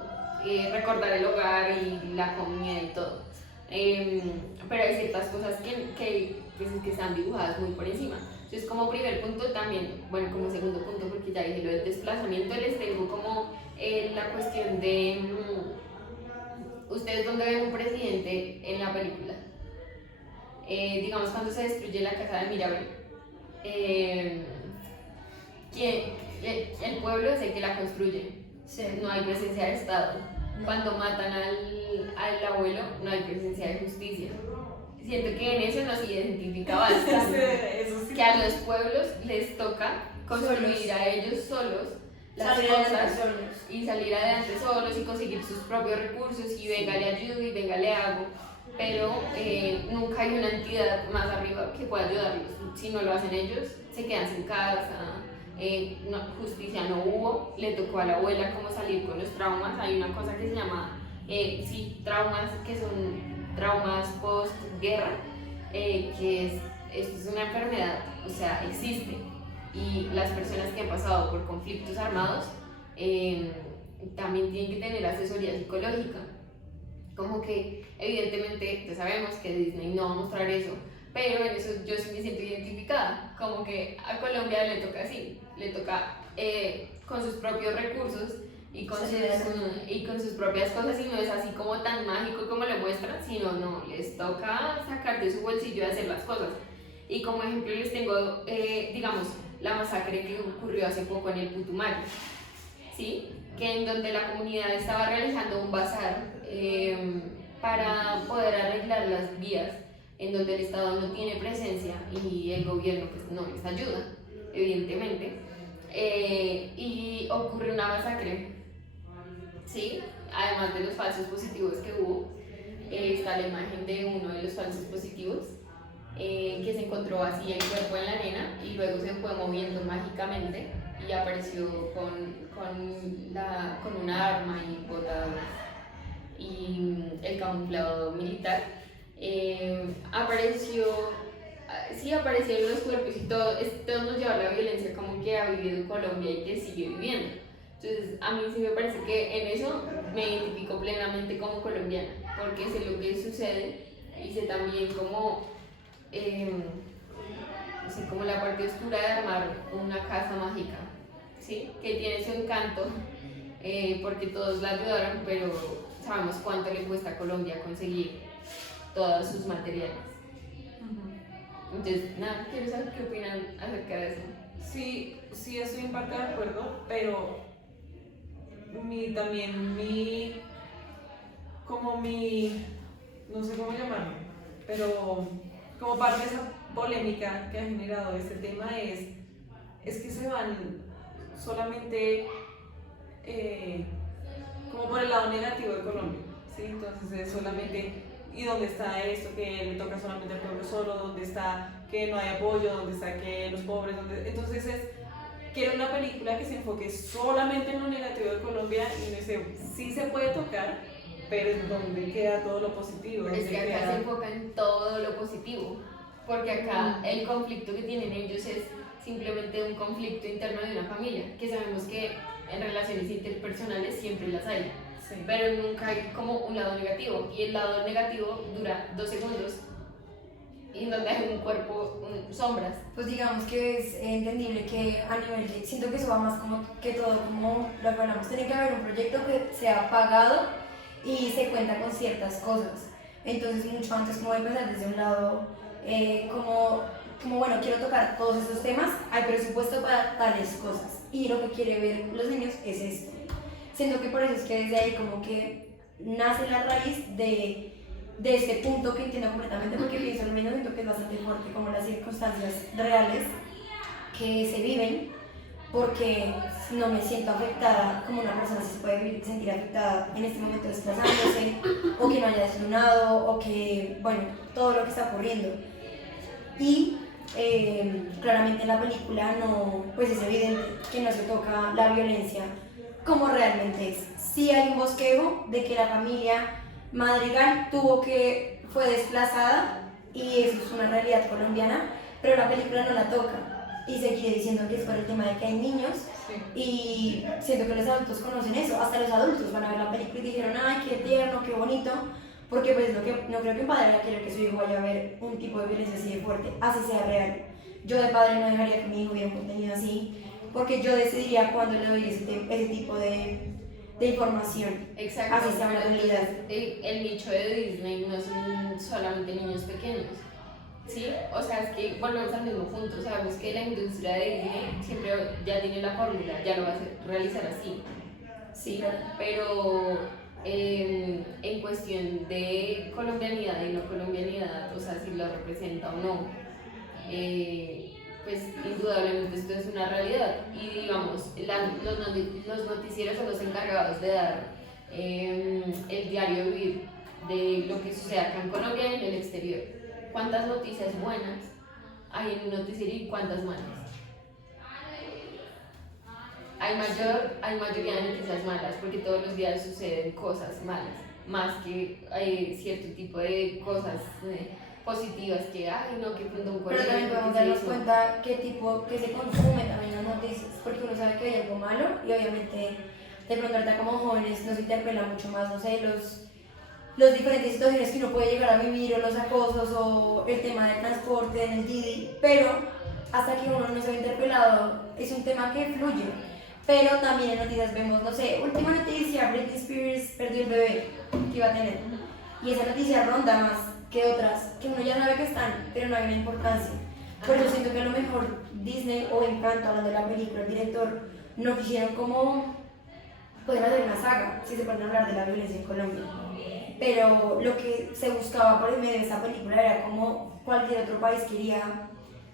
recordar el hogar y la comida y todo. Pero hay ciertas cosas pues, que están dibujadas muy por encima. Entonces, como primer punto también, bueno, como segundo punto, porque ya dije lo del desplazamiento, les tengo como la cuestión de ustedes dónde ven un presidente en la película. Digamos, cuando se destruye la casa de Mirabel. El pueblo es el que la construye, Sí. no hay presencia de Estado. No. Cuando matan al abuelo, no hay presencia de justicia. Siento que en eso nos identifica bastante. Eso sí. Que a los pueblos les toca construir Solos. a ellos solos las Salir adelante cosas solos. y salir adelante solos y conseguir sus propios recursos y venga le ayudo y venga le hago. Pero nunca hay una entidad más arriba que pueda ayudarlos. Si no lo hacen ellos, se quedan sin casa. Justicia no hubo, le tocó a la abuela cómo salir con los traumas. Hay una cosa que se llama, traumas, que son traumas post-guerra, esto es una enfermedad, o sea, existe. Y las personas que han pasado por conflictos armados también tienen que tener asesoría psicológica. Como que evidentemente ya sabemos que Disney no va a mostrar eso, pero en eso yo sí me siento identificada, como que a Colombia le toca así, le toca con sus propios recursos y con sus propias cosas, y no es así como tan mágico como lo muestran, sino no, les toca sacar de su bolsillo y hacer las cosas. Y como ejemplo les tengo, digamos, la masacre que ocurrió hace poco en el Putumayo, ¿sí? Que en donde la comunidad estaba realizando un bazar para poder arreglar las vías, en donde el Estado no tiene presencia y el gobierno pues, no les ayuda, evidentemente, y ocurre una masacre, ¿sí? Además de los falsos positivos que hubo, está la imagen de uno de los falsos positivos, que se encontró así el cuerpo en la arena y luego se fue moviendo mágicamente y apareció con una arma y botas y el camuflado militar. Aparecieron los cuerpos y todo nos lleva a la violencia como que ha vivido Colombia y que sigue viviendo. Entonces a mí sí me parece que en eso me identifico plenamente como colombiana, porque sé lo que sucede y sé también como como la parte oscura de armar una casa mágica, ¿sí? Que tiene su encanto, porque todos la ayudaron, pero sabemos cuánto le cuesta a Colombia conseguir todos sus materiales. Entonces, nada, quiero saber qué opinan acerca de eso. Sí, sí estoy en parte de acuerdo, pero no sé cómo llamarlo, pero como parte de esa polémica que ha generado este tema es que se van solamente como por el lado negativo de Colombia, ¿sí? Entonces es solamente, ¿y dónde está esto que le toca solamente al pueblo solo? ¿Dónde está que no hay apoyo? ¿Dónde está que los pobres? Entonces quiero una película que se enfoque solamente en lo negativo de Colombia y no sé, sí se puede tocar, pero es donde queda todo lo positivo. Es que acá se enfoca en todo lo positivo, porque acá el conflicto que tienen ellos es simplemente un conflicto interno de una familia, que sabemos que en relaciones interpersonales siempre las hay. Sí. pero nunca hay como un lado negativo, y el lado negativo dura 2 segundos, y donde hay un cuerpo, sombras. Pues digamos que es entendible que a nivel de, siento que eso va más como que todo, como lo que hablamos, tiene que haber un proyecto que sea pagado y se cuenta con ciertas cosas. Entonces mucho antes como de empezar desde un lado, como bueno, quiero tocar todos estos temas, hay presupuesto para tales cosas y lo que quiere ver los niños es esto. Siento que por eso es que desde ahí como que nace la raíz de este punto que entiendo completamente, porque pienso lo mismo, siento que es bastante fuerte como las circunstancias reales que se viven, porque no me siento afectada como una persona se puede sentir afectada en este momento desplazándose, o que no haya deslunado, o que, bueno, todo lo que está ocurriendo. Y claramente en la película no, pues es evidente que no se toca la violencia como realmente es. Sí hay un bosquejo de que la familia Madrigal fue desplazada y eso es una realidad colombiana, pero la película no la toca y se quiere diciendo que es por el tema de que hay niños y siento que los adultos conocen eso, hasta los adultos van a ver la película y dijeron, ay, qué tierno, qué bonito, porque pues no creo que un padre quiera que su hijo vaya a ver un tipo de violencia así de fuerte, así sea real. Yo de padre no dejaría que mi hijo viera un contenido así, porque yo decidiría cuándo le doy ese tipo de información. Exacto. Así está la realidad. El nicho de Disney no son solamente niños pequeños, ¿sí? O sea, es que volvemos al mismo punto. Sabemos que la industria de Disney siempre ya tiene la fórmula, ya lo va a realizar así, ¿sí? Pero en cuestión de colombianidad y no colombianidad, o sea, si lo representa o no, pues indudablemente esto es una realidad y digamos, los noticieros son los encargados de dar el diario vivir de lo que sucede acá en Colombia y en el exterior. ¿Cuántas noticias buenas hay en un noticiero y cuántas malas? Hay mayoría de noticias malas porque todos los días suceden cosas malas, más que hay cierto tipo de cosas positivas que, ay, no, que fundó un Pero colegio. también podemos darnos cuenta que se consume también las noticias, porque uno sabe que hay algo malo y obviamente de pronto ahorita como jóvenes nos interpela mucho más, no sé, los diferentes situaciones que uno puede llegar a vivir o los acosos o el tema del transporte en el Didi, pero hasta que uno no se ve interpelado es un tema que fluye. Pero también en noticias vemos, no sé, última noticia, Britney Spears perdió el bebé que iba a tener. Y esa noticia ronda más que otras, que uno ya sabe que están, pero no hay una importancia. Pero yo siento que a lo mejor Disney o Encanto, hablando de la película, el director, no quisieron como poder hacer una saga, si se pueden hablar de la violencia en Colombia. Pero lo que se buscaba por el medio de esa película era como cualquier otro país quería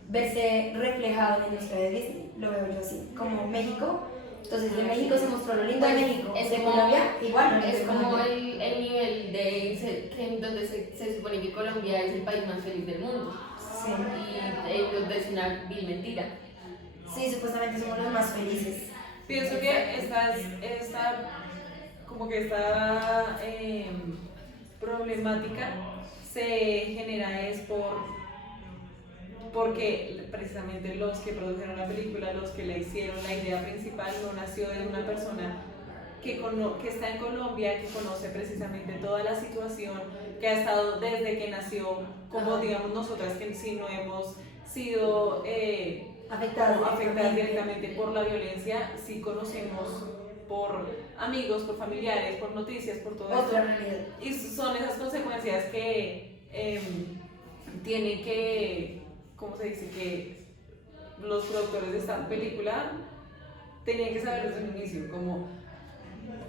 verse reflejado en la industria de Disney, lo veo yo así, como México. Entonces de México se mostró lo lindo de México, Es de como- Colombia igual. Es como el nivel en donde se supone que Colombia es el país más feliz del mundo. Sí. Y ellos es una vil mentira. Sí, supuestamente somos los más felices. Pienso que esta problemática se genera es porque precisamente los que produjeron la película, los que la hicieron, la idea principal no nació de una persona que está en Colombia, que conoce precisamente toda la situación, que ha estado desde que nació, como digamos nosotras que sí no hemos sido afectadas directamente por la violencia, sí conocemos por amigos, por familiares, por noticias, por todo Otra eso. realidad. Y son esas consecuencias que tiene que, ¿cómo se dice? Que los productores de esta película tenían que saber desde un inicio, como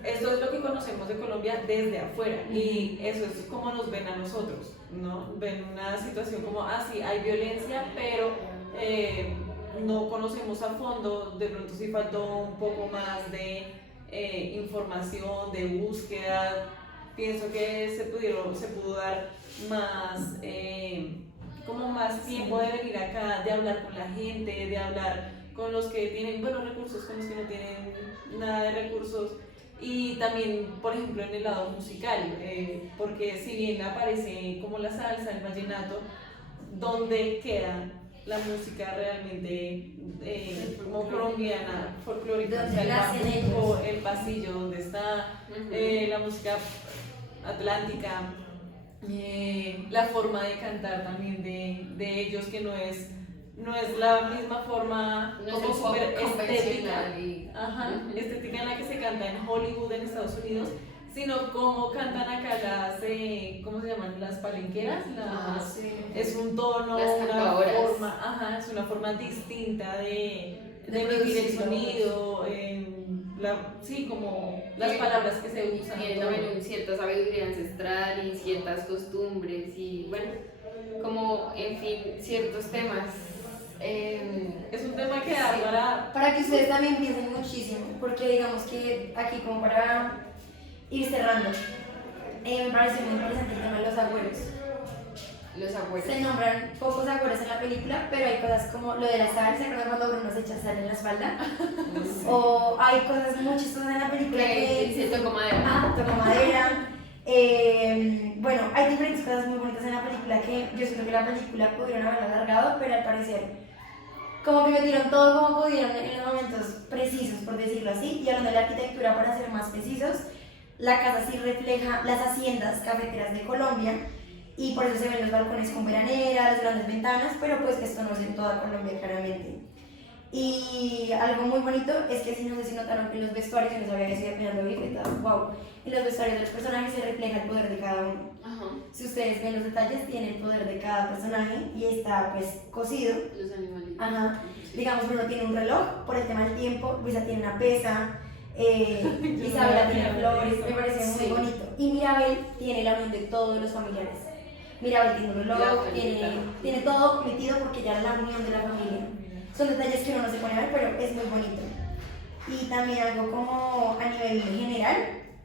esto es lo que conocemos de Colombia desde afuera y eso es como nos ven a nosotros, ¿no? Ven una situación como, sí, hay violencia, pero no conocemos a fondo, de pronto sí faltó un poco más de información, de búsqueda. Pienso que se pudo dar más, como más tiempo de venir acá, de hablar con la gente, de hablar con los que tienen buenos recursos, con los que no tienen nada de recursos. Y también, por ejemplo, en el lado musical, porque si bien aparece como la salsa, el vallenato, ¿dónde queda la música realmente como colombiana, folclórica, Donde nacen ellos. el pasillo donde está la música atlántica, la forma de cantar también de ellos, que no es la misma forma No es como el pop súper estética, convencional y- estética en la que se canta en Hollywood, en Estados Unidos, sino como cantan acá las, ¿cómo se llaman? Las palenqueras, Sí. es un tono, Las una cantadoras. forma, es una forma distinta de De emitir el producirlo. sonido, sí, como las Sí. palabras que se usan. Tiene todo. también cierta sabiduría ancestral y ciertas costumbres y bueno, como en fin, ciertos temas. Es un tema que da Para que ustedes también piensen muchísimo, porque digamos que aquí como para ir cerrando, me parece muy interesante el tema de los agüeros. Los abuelos. Se nombran pocos agüeros en la película, pero hay cosas como lo de la sal, ¿se acuerdan cuando Bruno se echa sal en la espalda? O hay cosas muy chistosas en la película Que se tocó madera. Tocó madera. Bueno, hay diferentes cosas muy bonitas en la película que yo siento que la película pudieron haber alargado, pero al parecer como que metieron todo como pudieron en los momentos precisos, por decirlo así. Y hablando de la arquitectura, para ser más precisos, la casa sí refleja las haciendas cafeteras de Colombia y por eso se ven los balcones con veranera, las grandes ventanas, pero pues esto no es en toda Colombia claramente. Y algo muy bonito es que si no sé si notaron que en los vestuarios, yo no sabía que estoy mirando bifeta, wow, en los vestuarios de los personajes se refleja el poder de cada uno. Ajá. Si ustedes ven los detalles, tiene el poder de cada personaje y está pues cosido. Los animales. Ajá. Digamos, Bruno tiene un reloj por el tema del tiempo, Luisa tiene una pesa, Isabela tiene flores, me parece muy Sí. bonito. Y Mirabel tiene la unión de todos los familiares. Mirabel tiene un reloj, tiene todo metido porque ya es la unión de la familia. Son detalles que uno no se pone a ver, pero es muy bonito. Y también algo como a nivel general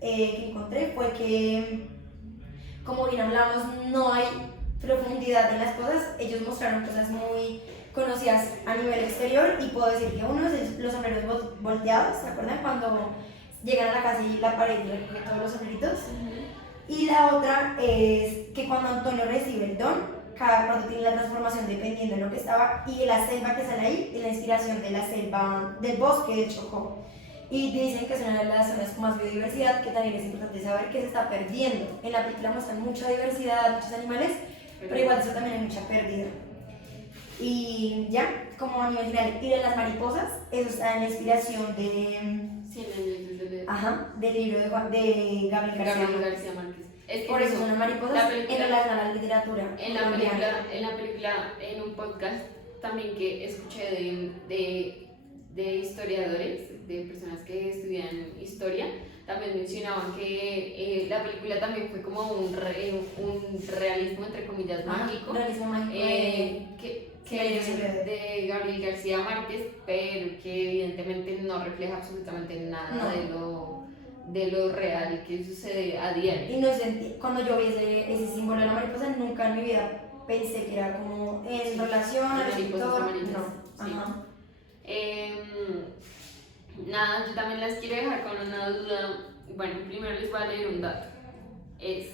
que encontré fue que, como bien hablamos, no hay profundidad en las cosas. Ellos mostraron cosas muy conocidas a nivel exterior y puedo decir que uno es los sombreros volteados, ¿se acuerdan? Cuando llegan a la casa y la pared y recoge todos los sombreritos. Y la otra es que cuando Antonio recibe el don, cada cuando tiene la transformación dependiendo de lo que estaba, y la selva que sale ahí es la inspiración de la selva del bosque de Chocó. Y dicen que es una de las zonas con más biodiversidad, que también es importante saber que se está perdiendo. En la película muestran mucha diversidad, muchos animales, pero igual eso también hay mucha pérdida. Y ya, como a nivel general, y de las mariposas, eso está en la inspiración de... 100 años de Ajá, del libro de Gabriel García Gabriel Márquez. García Márquez. Es que Por eso son las mariposas en película- relación a la literatura. En la película, en un podcast también que escuché de historiadores, de personas que estudian historia, también mencionaban que la película también fue como un realismo, entre comillas, mágico, Realismo mágico de Gabriel García Márquez, pero que evidentemente no refleja absolutamente nada No. de lo real que sucede a diario. Y no sentí, cuando yo vi ese símbolo de la mariposa, nunca en mi vida pensé que era como en relación al Mariposas escritor. amarillas, No, sí. ajá. Nada, yo también las quiero dejar con una duda. Bueno, primero les voy a leer un dato. Es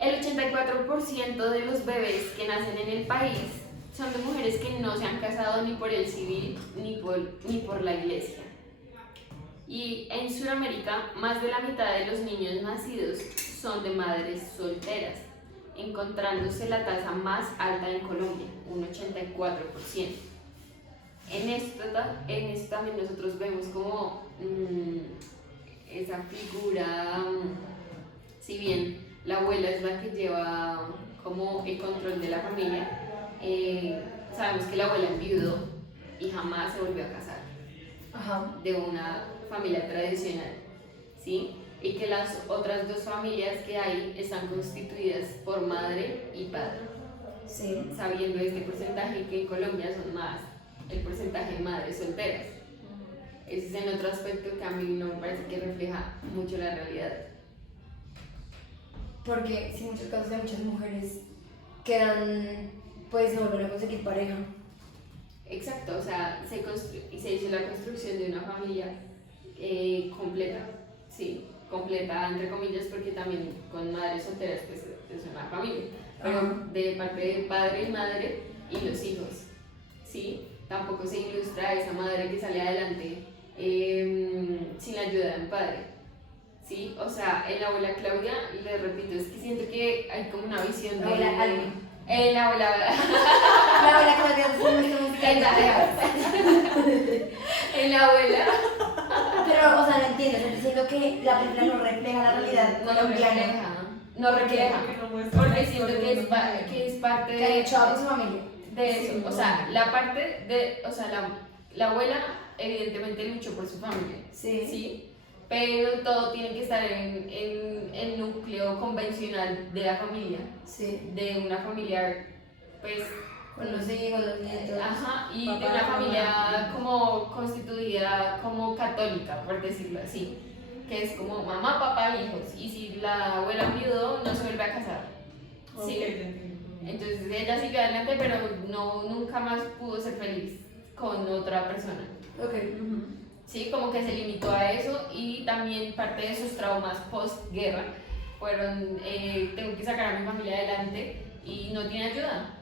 el 84% de los bebés que nacen en el país son de mujeres que no se han casado ni por el civil ni por la iglesia. Y en Sudamérica, más de la mitad de los niños nacidos son de madres solteras, encontrándose la tasa más alta en Colombia, un 84%. En esto también nosotros vemos como esa figura, si bien la abuela es la que lleva como el control de la familia, sabemos que la abuela enviudó y jamás se volvió a casar Ajá. de una familia tradicional, ¿sí? Y que las otras dos familias que hay están constituidas por madre y padre. Sí. Sabiendo este porcentaje que en Colombia son más el porcentaje de madres solteras. Ese es en otro aspecto que a mí no me parece que refleja mucho la realidad. Porque sí, muchos casos de muchas mujeres quedan, pues no vuelven a conseguir pareja. Exacto, o sea, se hizo la construcción de una familia completa, sí, completa entre comillas, porque también con madres solteras pues es una una familia, pero de parte de padre y madre y los hijos, ¿sí? Tampoco se ilustra a esa madre que sale adelante sin la ayuda de un padre, ¿sí? O sea, en la abuela Claudia, les repito, es que siento que hay como una visión de... Abuela Alma. En la abuela... La abuela Claudia es nuestra música En la abuela... Pero, o sea, no entiendo, estoy diciendo que la película no refleja la realidad No lo colombiana. refleja, no refleja, Porque no muestra porque la siento historia que de es, una familia. que es parte Que ha luchado por su familia. de eso, Sí, o sea, la parte de, o sea, la abuela evidentemente luchó por su familia, Sí. ¿sí? Pero todo tiene que estar en el núcleo convencional de la familia, Sí. de una familia, pues, Con los hijos, los nietos. ajá, y Papá, de una familia mamá. como constituida como católica, por decirlo así, que es como mamá, papá, hijos, y si la abuela enviudó, no se vuelve a casar, Ok, ¿sí? te entiendo. Entonces ella siguió adelante, pero no, nunca más pudo ser feliz con otra persona. Ok. Sí, como que se limitó a eso y también parte de sus traumas post-guerra fueron, tengo que sacar a mi familia adelante y no tiene ayuda.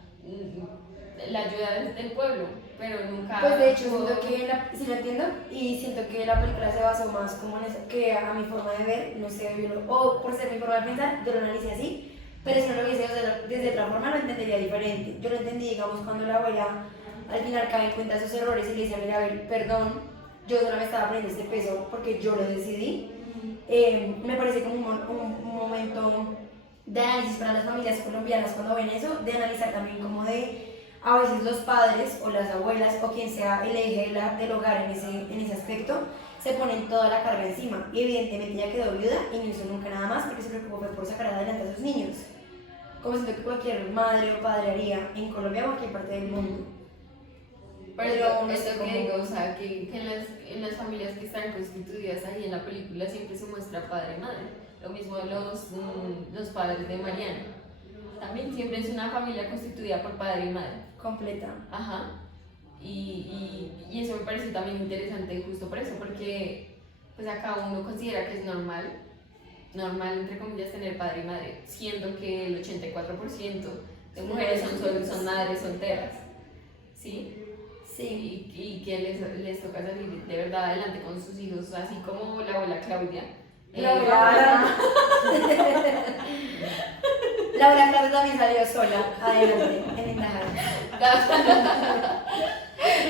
La ayuda es del pueblo, pero nunca... Pues de hecho, pudo- siento que, sí lo entiendo, y siento que la película se basó más como en eso, que a mi forma de ver, no sé, o por ser mi forma de pensar, yo lo analicé así, pero si no lo hubiese desde otra forma lo entendería diferente. Yo lo entendí, digamos, cuando la abuela al final cae en cuenta de sus errores y le dice a Mirabel, perdón, yo solo me estaba poniendo este peso porque yo lo decidí. Me parece como un momento de análisis para las familias colombianas cuando ven eso, de analizar también como de a veces los padres o las abuelas o quien sea el eje del hogar en ese aspecto se ponen toda la carga encima y evidentemente ella quedó viuda y no hizo nunca nada más porque se preocupó fue por sacar adelante a sus niños, como siento que cualquier madre o padre haría en Colombia o en cualquier parte del mundo. Pero no es sé lo que cómo- digo, o sea, que en las familias que están constituidas ahí en la película siempre se muestra padre y madre. Lo mismo los padres de Mariana. También siempre es una familia constituida por padre y madre. Completa. Ajá. Y eso me parece también interesante justo por eso, porque pues acá uno considera que es normal entre comillas tener padre y madre, siendo que el 84% de mujeres son madres solteras, ¿sí? Sí. Y que les toca salir de verdad adelante con sus hijos, así como la abuela Claudia. La abuela La abuela Claudia también salió sola adelante en el Najara.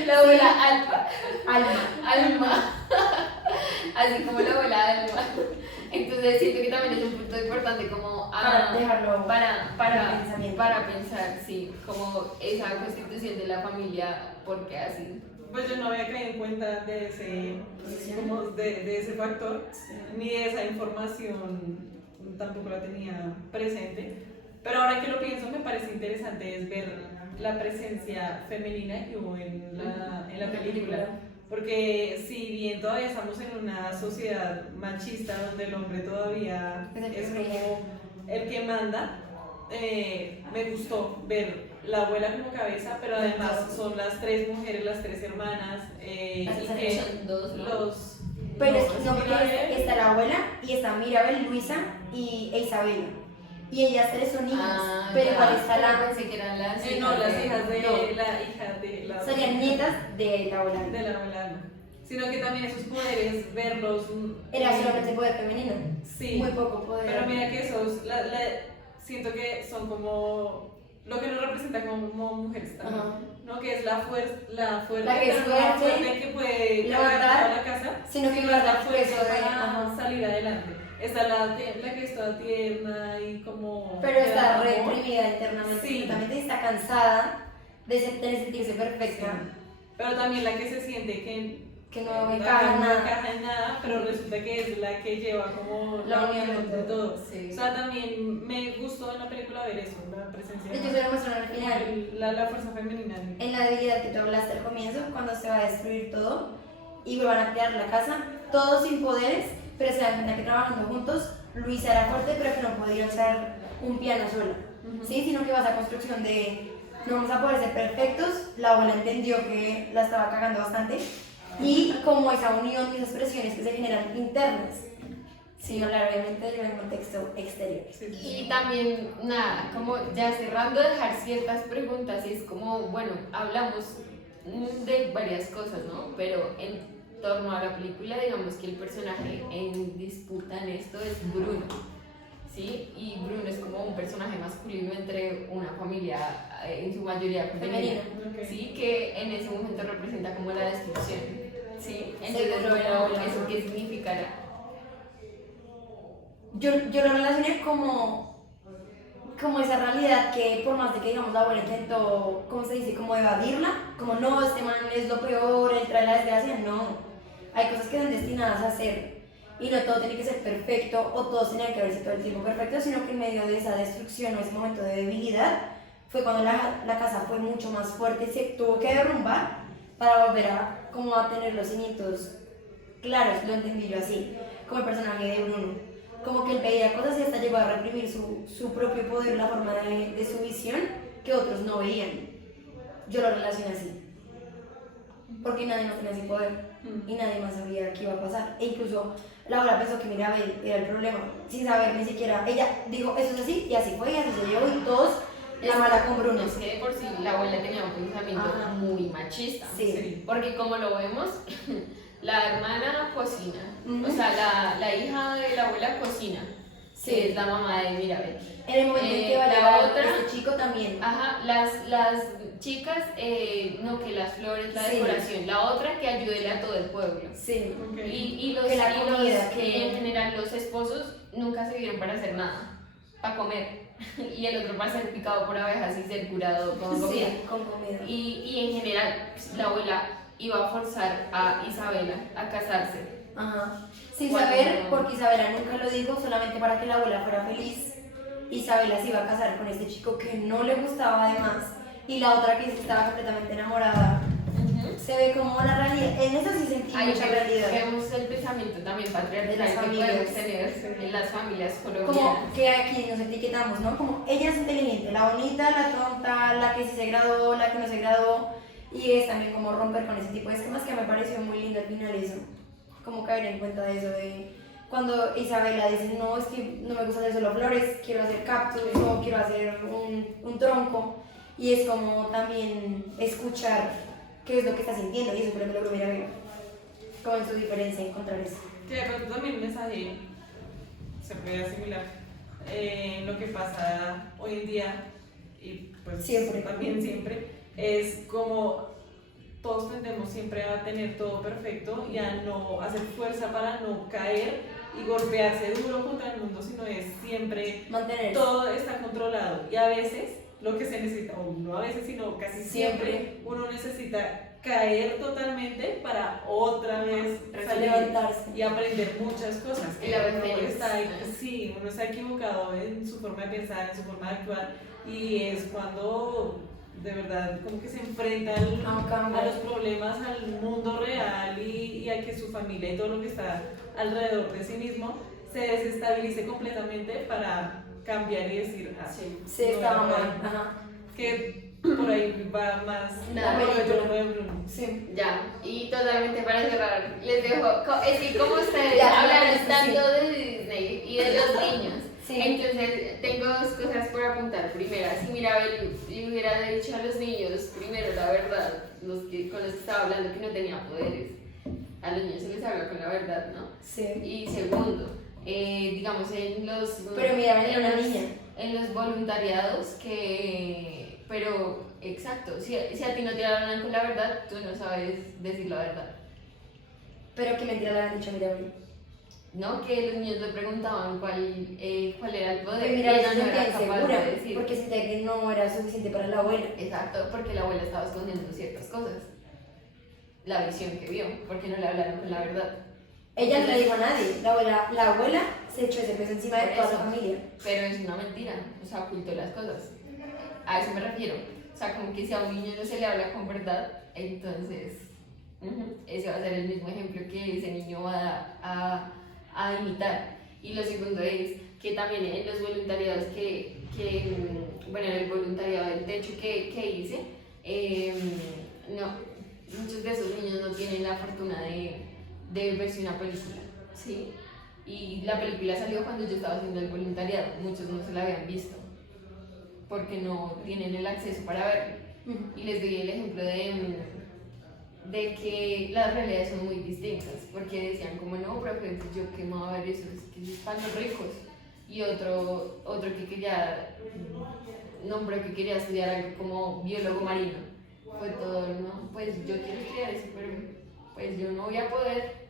La abuela Alma. así como la abuela Alma. Entonces siento que también es un punto importante como Para dejarlo para pensamiento. pensar, sí, como esa constitución de la familia, porque así. Pues yo no había caído en cuenta de ese, Posición. como de ese factor, ni de esa información, tampoco la tenía presente. Pero ahora que lo pienso, me parece interesante es ver la presencia femenina que hubo en la película. Porque si bien todavía estamos en una sociedad machista donde el hombre todavía es como el que manda, me gustó ver la abuela como cabeza, pero además son las tres mujeres, las tres hermanas, y que Son dos, ¿no? los... Pero es que no, es porque Mirabel. está la abuela y está Mirabel, Luisa e Isabela. Y ellas tres son hijas, pero ya, igual está la. pensé que eran las No, las hijas de No. la hija de la... Serían nietas de la abuela. de la abuela Ana. Sino que también esos poderes, verlos... Era solamente poder femenino. Sí. Muy poco poder. Pero mira que esos, siento que son como lo que nos representa como mujeres también, Ajá. ¿no? Que es la fuerza, la fuerte, La que es pero no la fuerte, fuerte que puede levantar, cargar toda la casa, sino que es guarda la el fuerza peso de. para Ajá. salir adelante. Está la que es toda tierna y como... Pero que está da amor. reprimida internamente, Sí. completamente, y está cansada de sentirse Sí. perfecta, Pero también la que se siente que no no encaja en nada. encaja en nada, pero resulta que es la que lleva como La la unión unión de de todo. Sí. O sea, también me gustó en la película ver eso, la presencia De hecho, se lo muestran al final. la fuerza femenina. En la debilidad que tú hablaste al comienzo, cuando se va a destruir todo y vuelvan a crear la casa, todos sin poderes, pero se dan cuenta que trabajando juntos, Luisa era fuerte, pero que no podía usar un piano sola, ¿sí? Sino que va a esa construcción de no vamos a poder ser perfectos. La abuela entendió que la estaba cagando bastante y como esa unión y esas presiones que se generan internas, Sí, hablar obviamente en el contexto exterior. Y también, nada, como ya cerrando, dejar ciertas preguntas, es como, bueno, hablamos de varias cosas, ¿no? Pero en torno a la película, digamos que el personaje en disputa en esto es Bruno, ¿sí? Y Bruno es como un personaje masculino entre una familia en su mayoría femenina, ¿sí? Que en ese momento representa como la destrucción, ¿sí? Entonces, Seguro, bueno, la ¿eso qué significará? Yo lo relacioné como esa realidad que por más de que digamos la abuela intentó, ¿cómo se dice? Como evadirla, como no, este man es lo peor, él trae la desgracia, no. Hay cosas que son destinadas a ser y no todo tiene que ser perfecto o todos tenían que verse todo el tiempo perfecto, sino que en medio de esa destrucción o ese momento de debilidad fue cuando la casa fue mucho más fuerte y se tuvo que derrumbar para volver a, como a tener los cimientos claros, lo entendí yo así, como el personaje de Bruno. Como que él veía cosas y hasta llegó a reprimir su propio poder, la forma de su visión que otros no veían. Yo lo relaciono así. Porque nadie más tenía ese poder y nadie más sabía qué iba a pasar. E incluso Laura pensó que Mirabel era el problema, sin saber ni siquiera. Ella dijo, eso es así, y así fue, y así se llevó, y todos la mala con Bruno. Es que de por sí la abuela tenía un pensamiento Ajá. muy machista. Sí. Porque como lo vemos, la hermana cocina. Ujú. O sea, la hija de la abuela cocina. Sí. Que es la mamá de Mirabel. En el momento en que va a La llegar otra- este chico también. Ajá, las chicas, no, que las flores, la Sí. decoración. La otra que ayude a todo el pueblo. Sí. Y los, Que la y los- comida, en general los esposos nunca se vieron para hacer nada, para comer. Y el otro para ser picado por abejas y ser curado con comida. Sí, con comida. Y en general la abuela iba a forzar a Isabela a casarse. Ajá. Sin Cuando- saber, porque Isabela nunca lo dijo, solamente para que la abuela fuera feliz. Isabela se iba a casar con este chico que no le gustaba además, y la otra que sí estaba completamente enamorada. Se ve como la realidad, en eso sí sentí Ahí mucha realidad. vemos el pensamiento también patriarcal De las que familias. podemos tener en las familias colombianas. Como que aquí nos etiquetamos, ¿no? Como ella es inteligente, la bonita, la tonta, la que sí se graduó, la que no se graduó, y es también como romper con ese tipo de esquemas que me pareció muy lindo al final eso, como caer en cuenta de eso, de cuando Isabela dice, no, es que no me gusta hacer solo flores, quiero hacer cactus o quiero hacer un tronco, y es como también escuchar qué es lo que está sintiendo, y eso creo que lo primero ver, como en su diferencia, encontrar eso. Que de pronto también un mensaje se puede asimilar en lo que pasa hoy en día y pues Siempre. también siempre, es como todos tendemos siempre a tener todo perfecto y a no hacer fuerza para no caer y golpearse duro contra el mundo, sino es siempre Mantener todo está controlado y a veces lo que se necesita, o no a veces, sino casi siempre, uno necesita caer totalmente para otra vez salir levantarse. y aprender muchas cosas. Y la uno vejez. sí, uno está equivocado en su forma de pensar, en su forma de actuar y es cuando de verdad como que se enfrenta A un cambio. a los problemas, al mundo real y a que su familia y todo lo que está alrededor de sí mismo se desestabilice completamente para cambiar y decir, ah, Se no, estaba no, mal. Ajá. que por ahí va más Nada, lo de película. Bruno. Sí. Ya, y totalmente para cerrar, les dejo, es que como ustedes Ya, hablan sí. tanto de Disney y de los niños, Sí. entonces tengo dos cosas por apuntar. Primera, si Mirabel le hubiera dicho a los niños, primero la verdad, con los que estaba hablando que no tenía poderes, a los niños se les habla con la verdad, ¿no? Sí. Y segundo, digamos en los... Pero Mirabel era una en los- niña. En los voluntariados que... Pero, exacto, si a ti no te hablan con la verdad, tú no sabes decir la verdad. Pero que mentira le habían dicho a Mirabel. ¿No? Que los niños le preguntaban cuál era el poder Pero y Mirabel ella se no sentía era capaz insegura de decir. porque sentía que no era suficiente para la abuela. Exacto, porque la abuela estaba escondiendo ciertas cosas. La visión que vio, porque no le hablaron con la verdad. Ella no le dijo a nadie. La abuela se echó ese peso encima de Por toda eso. la familia. Pero es una mentira, o sea, ocultó las cosas. A eso me refiero. O sea, como que si a un niño no se le habla con verdad, entonces ese va a ser el mismo ejemplo que ese niño va a imitar. Y lo segundo es que también en los voluntariados bueno, en el voluntariado del techo que hice, no, muchos de esos niños no tienen la fortuna de verse una película, ¿sí? Y la película salió cuando yo estaba haciendo el voluntariado, muchos no se la habían visto porque no tienen el acceso para verlo. Y les doy el ejemplo de que las realidades son muy distintas, porque decían como no, pero pues yo qué me voy a ver eso, es que es para los ricos. Y otro que quería, nombró que quería estudiar algo como biólogo marino. Fue todo, no, pues yo quiero estudiar eso, pero pues yo no voy a poder.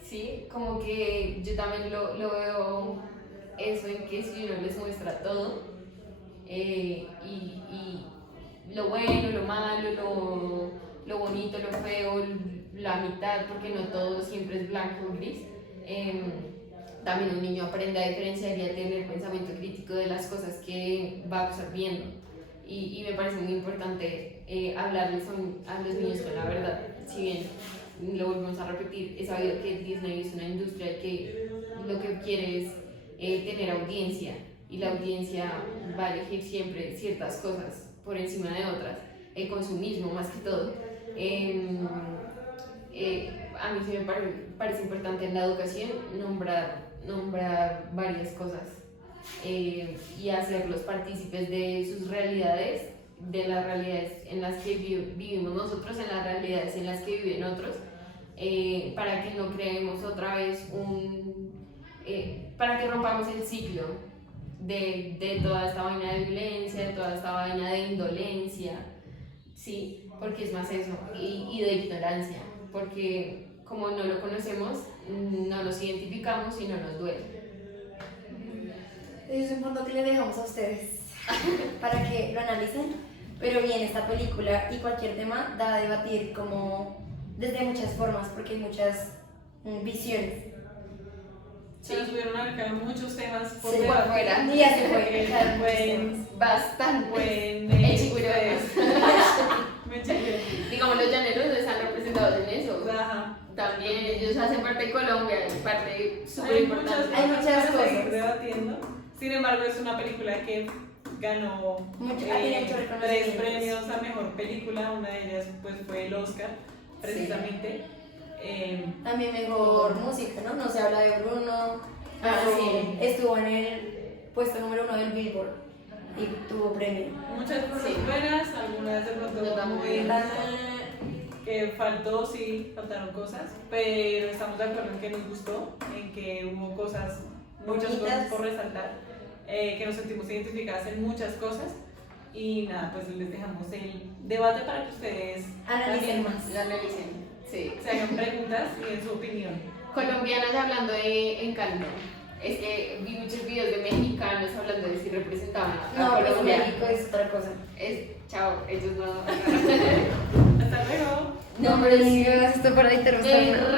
Sí, como que yo también lo veo eso en que si uno les muestra todo, y lo bueno, lo malo, lo bonito, lo feo, la mitad, porque no todo siempre es blanco o gris. También un niño aprende a diferenciar y a tener pensamiento crítico de las cosas que va absorbiendo. Y me parece muy importante hablarles a los niños con la verdad. Si bien lo volvemos a repetir, he sabido que Disney es una industria que lo que quiere es tener audiencia, y la audiencia va a elegir siempre ciertas cosas por encima de otras, el consumismo más que todo. A mí sí me parece importante en la educación nombrar varias cosas, y hacerlos partícipes de sus realidades, de las realidades en las que vivimos nosotros, en las realidades en las que viven otros, para que no creemos otra vez para que rompamos el ciclo de toda esta vaina de violencia, de toda esta vaina de indolencia, ¿sí? Porque es más eso, y de ignorancia, porque como no lo conocemos, no nos identificamos y no nos duele. Es un punto que les dejamos a ustedes para que lo analicen, pero bien, esta película y cualquier tema da a debatir como desde muchas formas, porque hay muchas visiones. Se nos pudieron abarcar muchos temas por Sí, por afuera. Y así fue, claro, buen, Bastante. buen El chigüiro. Me chigüiro. Digamos, los llaneros están representados en eso. Ajá. También ellos hacen parte de Colombia, parte súper Hay importante. Hay muchas para seguir cosas. debatiendo. Sin embargo, es una película que ganó Tiene mucho 3 reconocimiento. premios a mejor película. Una de ellas pues, fue el Oscar, precisamente. También mejor música, ¿no? No se habla de Bruno. Sí. Estuvo en el puesto número 1 del Billboard y tuvo premio. Muchas cosas Sí. buenas, algunas de No pronto tan muy buenas. que faltaron cosas, pero estamos de acuerdo en que nos gustó, en que hubo cosas, muchas Bonitas. cosas por resaltar, que nos sentimos identificadas en muchas cosas, y nada, pues les dejamos el debate para que ustedes Analicen también más. Lo analicen. Sí. se hagan preguntas y den su opinión. Colombianas hablando de Encanto. Es que vi muchos videos de mexicanos hablando de si representaban a No, pues Colombia. México es otra cosa. Chao, ellos no. Hasta luego. No, pero sí. esto para interrumpir. El